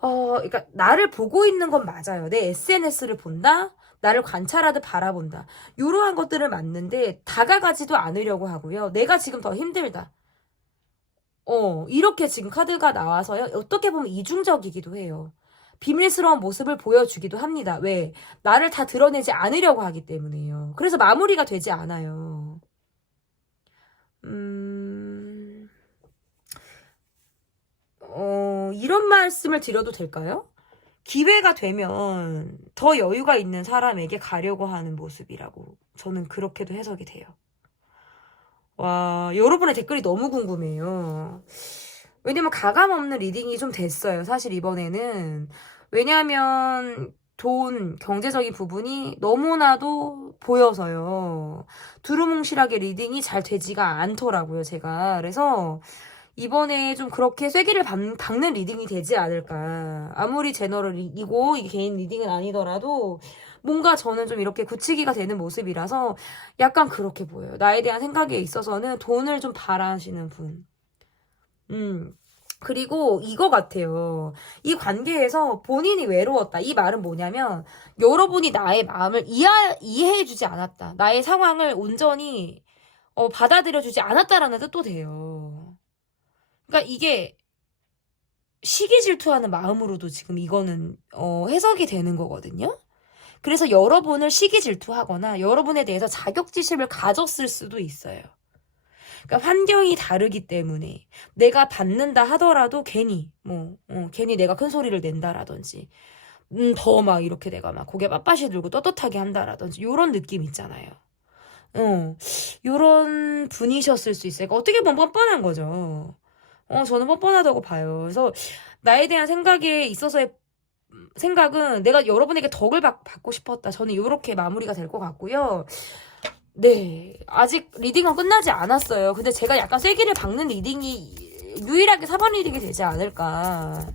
그러니까 나를 보고 있는 건 맞아요. 내 SNS를 본다? 나를 관찰하듯 바라본다. 이러한 것들을 맞는데 다가가지도 않으려고 하고요. 내가 지금 더 힘들다. 이렇게 지금 카드가 나와서요. 어떻게 보면 이중적이기도 해요. 비밀스러운 모습을 보여주기도 합니다. 왜? 나를 다 드러내지 않으려고 하기 때문에요. 그래서 마무리가 되지 않아요. 이런 말씀을 드려도 될까요? 기회가 되면 더 여유가 있는 사람에게 가려고 하는 모습이라고 저는 그렇게도 해석이 돼요. 와, 여러분의 댓글이 너무 궁금해요. 왜냐면 가감 없는 리딩이 좀 됐어요. 사실 이번에는. 왜냐하면 돈, 경제적인 부분이 너무나도 보여서요. 두루뭉실하게 리딩이 잘 되지가 않더라고요, 제가. 그래서 이번에 좀 그렇게 쐐기를 박는 리딩이 되지 않을까. 아무리 제너럴이고 이게 개인 리딩은 아니더라도 뭔가 저는 좀 이렇게 굳히기가 되는 모습이라서 약간 그렇게 보여요. 나에 대한 생각에 있어서는 돈을 좀 바라시는 분. 그리고 이거 같아요. 이 관계에서 본인이 외로웠다. 이 말은 뭐냐면 여러분이 나의 마음을 이해해주지 않았다. 나의 상황을 온전히 받아들여주지 않았다라는 뜻도 돼요. 그러니까 이게 시기 질투하는 마음으로도 지금 이거는 해석이 되는 거거든요. 그래서 여러분을 시기 질투하거나 여러분에 대해서 자격지심을 가졌을 수도 있어요. 그러니까 환경이 다르기 때문에 내가 받는다 하더라도 괜히 괜히 내가 큰 소리를 낸다라든지 더 막 이렇게 내가 막 고개 빳빳이 들고 떳떳하게 한다라든지 요런 느낌 있잖아요. 요런 분이셨을 수 있어요. 그러니까 어떻게 보면 뻔뻔한 거죠. 저는 뻔뻔하다고 봐요. 그래서 나에 대한 생각에 있어서의 생각은 내가 여러분에게 덕을 받고 싶었다. 저는 이렇게 마무리가 될 것 같고요. 네, 아직 리딩은 끝나지 않았어요. 근데 제가 약간 쐐기를 박는 리딩이 유일하게 4번 리딩이 되지 않을까.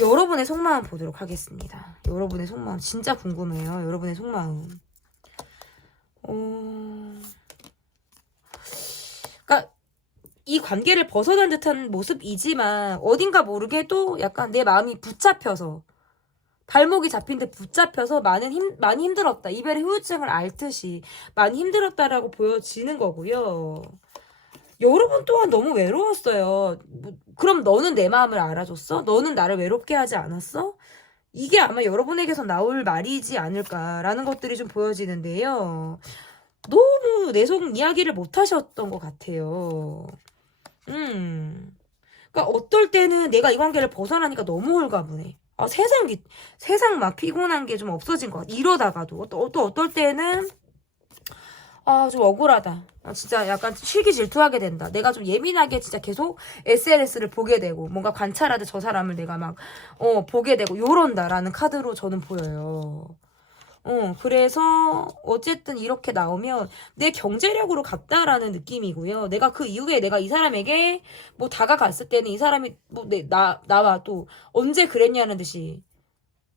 여러분의 속마음 보도록 하겠습니다. 여러분의 속마음 진짜 궁금해요. 여러분의 속마음. 그러니까 이 관계를 벗어난 듯한 모습이지만 어딘가 모르게 또 약간 내 마음이 붙잡혀서 발목이 잡힌 데 붙잡혀서 많이 힘들었다. 이별의 후유증을 앓듯이 많이 힘들었다라고 보여지는 거고요. 여러분 또한 너무 외로웠어요. 그럼 너는 내 마음을 알아줬어? 너는 나를 외롭게 하지 않았어? 이게 아마 여러분에게서 나올 말이지 않을까라는 것들이 좀 보여지는데요. 너무 내 속 이야기를 못 하셨던 것 같아요. 그러니까 어떨 때는 내가 이 관계를 벗어나니까 너무 홀가분해. 세상 막 피곤한 게 좀 없어진 것 같아. 이러다가도. 또 어떨 때는, 좀 억울하다. 진짜 약간 실기 질투하게 된다. 내가 좀 예민하게 진짜 계속 SNS를 보게 되고, 뭔가 관찰하듯 저 사람을 내가 막, 보게 되고, 요런다라는 카드로 저는 보여요. 그래서 어쨌든 이렇게 나오면 내 경제력으로 갔다라는 느낌이고요. 내가 그 이후에 내가 이 사람에게 뭐 다가갔을 때는 이 사람이 뭐 나와 또 언제 그랬냐는 듯이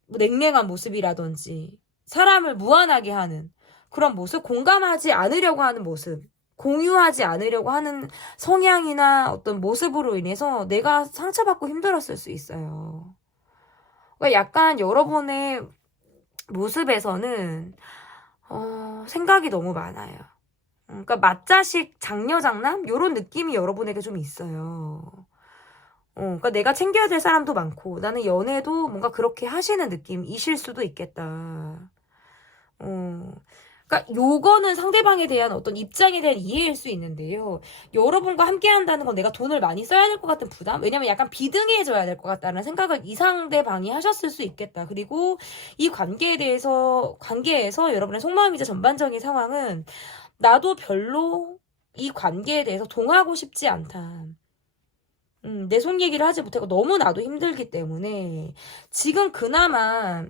뭐 냉랭한 모습이라든지 사람을 무안하게 하는 그런 모습, 공감하지 않으려고 하는 모습, 공유하지 않으려고 하는 성향이나 어떤 모습으로 인해서 내가 상처받고 힘들었을 수 있어요. 그러니까 약간 여러분의 모습에서는 생각이 너무 많아요. 그러니까 맏자식 장녀장남 요런 느낌이 여러분에게 좀 있어요. 그러니까 내가 챙겨야 될 사람도 많고 나는 연애도 뭔가 그렇게 하시는 느낌이실 수도 있겠다. 그러니까 요거는 상대방에 대한 어떤 입장에 대한 이해일 수 있는데요. 여러분과 함께 한다는 건 내가 돈을 많이 써야 될 것 같은 부담? 왜냐면 약간 비등해져야 될 것 같다는 생각을 이 상대방이 하셨을 수 있겠다. 그리고 이 관계에서 여러분의 속마음이자 전반적인 상황은 나도 별로 이 관계에 대해서 동하고 싶지 않다. 내 속 얘기를 하지 못하고 너무 나도 힘들기 때문에 지금 그나마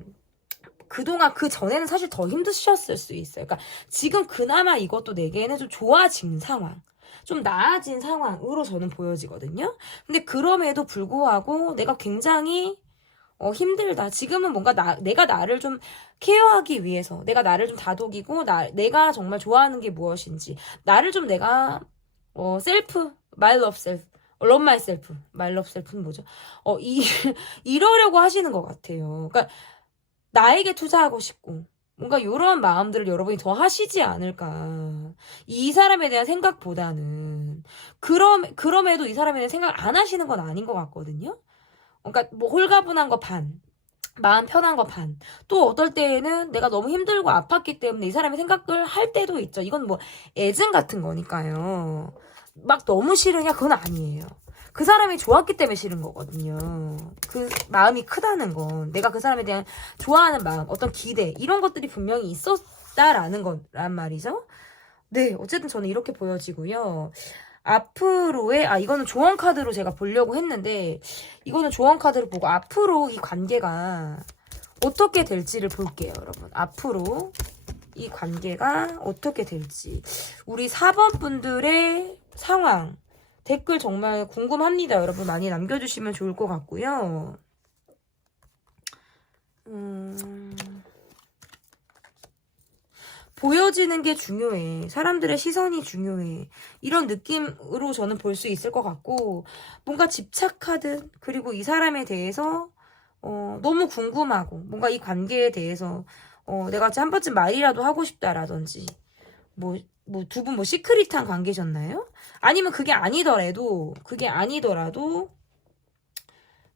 그동안 그 전에는 사실 더 힘드셨을 수 있어요. 그러니까 지금 그나마 이것도 내게는 좀 좋아진 상황. 좀 나아진 상황으로 저는 보여지거든요. 근데 그럼에도 불구하고 내가 굉장히 힘들다. 지금은 뭔가 내가 나를 좀 케어하기 위해서 내가 나를 좀 다독이고 내가 정말 좋아하는 게 무엇인지 나를 좀 내가 my love self love myself my love self는 뭐죠? 이러려고 하시는 것 같아요. 그러니까 나에게 투자하고 싶고 뭔가 이런 마음들을 여러분이 더 하시지 않을까. 이 사람에 대한 생각보다는 그럼에도 이 사람에 대한 생각 안 하시는 건 아닌 것 같거든요. 그러니까 뭐 홀가분한 거 반, 마음 편한 거 반. 또 어떨 때에는 내가 너무 힘들고 아팠기 때문에 이 사람의 생각을 할 때도 있죠. 이건 뭐 애증 같은 거니까요. 막 너무 싫으냐? 그건 아니에요. 그 사람이 좋았기 때문에 싫은 거거든요. 그 마음이 크다는 건 내가 그 사람에 대한 좋아하는 마음, 어떤 기대 이런 것들이 분명히 있었다라는 거란 말이죠. 네, 어쨌든 저는 이렇게 보여지고요. 앞으로의 이거는 조언 카드로 제가 보려고 했는데 이거는 조언 카드를 보고 앞으로 이 관계가 어떻게 될지를 볼게요, 여러분. 앞으로 이 관계가 어떻게 될지 우리 4번 분들의 상황 댓글 정말 궁금합니다. 여러분 많이 남겨주시면 좋을 것 같고요. 보여지는 게 중요해. 사람들의 시선이 중요해. 이런 느낌으로 저는 볼 수 있을 것 같고 뭔가 집착하듯 그리고 이 사람에 대해서 너무 궁금하고 뭔가 이 관계에 대해서 내가 한 번쯤 말이라도 하고 싶다라든지 두 분 시크릿한 관계셨나요? 아니면 그게 아니더라도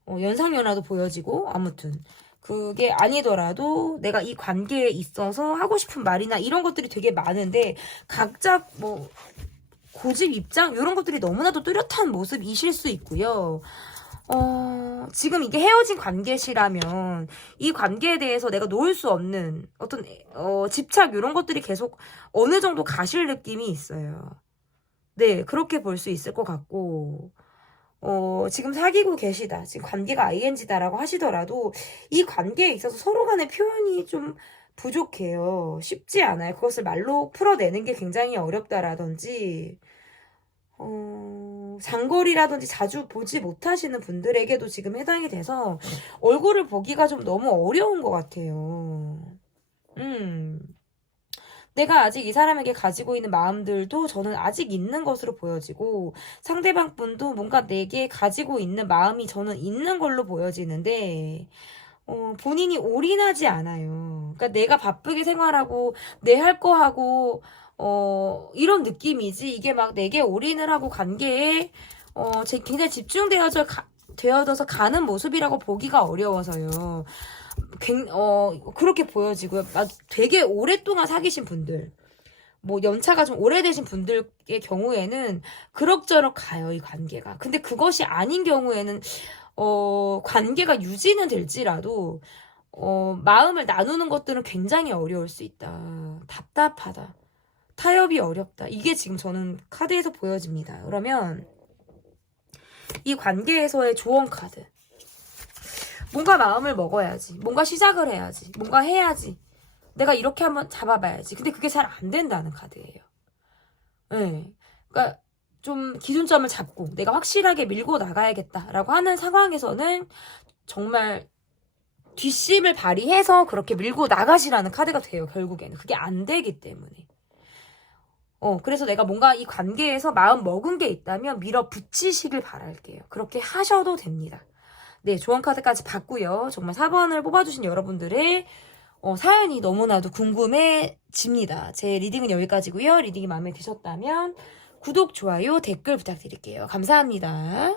연상연하도 보여지고 아무튼 그게 아니더라도 내가 이 관계에 있어서 하고 싶은 말이나 이런 것들이 되게 많은데 각자 고집 입장 이런 것들이 너무나도 뚜렷한 모습이실 수 있고요. 지금 이게 헤어진 관계시라면 이 관계에 대해서 내가 놓을 수 없는 어떤 집착 이런 것들이 계속 어느 정도 가실 느낌이 있어요. 네, 그렇게 볼 수 있을 것 같고 지금 사귀고 계시다. 지금 관계가 ING다라고 하시더라도 이 관계에 있어서 서로 간의 표현이 좀 부족해요. 쉽지 않아요. 그것을 말로 풀어내는 게 굉장히 어렵다라든지 장거리라든지 자주 보지 못하시는 분들에게도 지금 해당이 돼서 얼굴을 보기가 좀 너무 어려운 것 같아요. 내가 아직 이 사람에게 가지고 있는 마음들도 저는 아직 있는 것으로 보여지고 상대방 분도 뭔가 내게 가지고 있는 마음이 저는 있는 걸로 보여지는데 본인이 올인하지 않아요. 그러니까 내가 바쁘게 생활하고 내 할 거 하고 이런 느낌이지 이게 막 내게 올인을 하고 관계에 굉장히 되어져서 가는 모습이라고 보기가 어려워서요. 그렇게 보여지고요. 되게 오랫동안 사귀신 분들, 뭐 연차가 좀 오래되신 분들의 경우에는 그럭저럭 가요, 이 관계가. 근데 그것이 아닌 경우에는 관계가 유지는 될지라도 마음을 나누는 것들은 굉장히 어려울 수 있다. 답답하다. 타협이 어렵다. 이게 지금 저는 카드에서 보여집니다. 그러면 이 관계에서의 조언 카드. 뭔가 마음을 먹어야지. 뭔가 시작을 해야지. 뭔가 해야지. 내가 이렇게 한번 잡아봐야지. 근데 그게 잘 안 된다는 카드예요. 네. 그러니까 좀 기준점을 잡고 내가 확실하게 밀고 나가야겠다라고 하는 상황에서는 정말 뒷심을 발휘해서 그렇게 밀고 나가시라는 카드가 돼요. 결국에는. 그게 안 되기 때문에. 그래서 내가 뭔가 이 관계에서 마음 먹은 게 있다면 밀어붙이시길 바랄게요. 그렇게 하셔도 됩니다. 네, 조언 카드까지 봤고요. 정말 4번을 뽑아주신 여러분들의 사연이 너무나도 궁금해집니다. 제 리딩은 여기까지고요. 리딩이 마음에 드셨다면 구독, 좋아요, 댓글 부탁드릴게요. 감사합니다.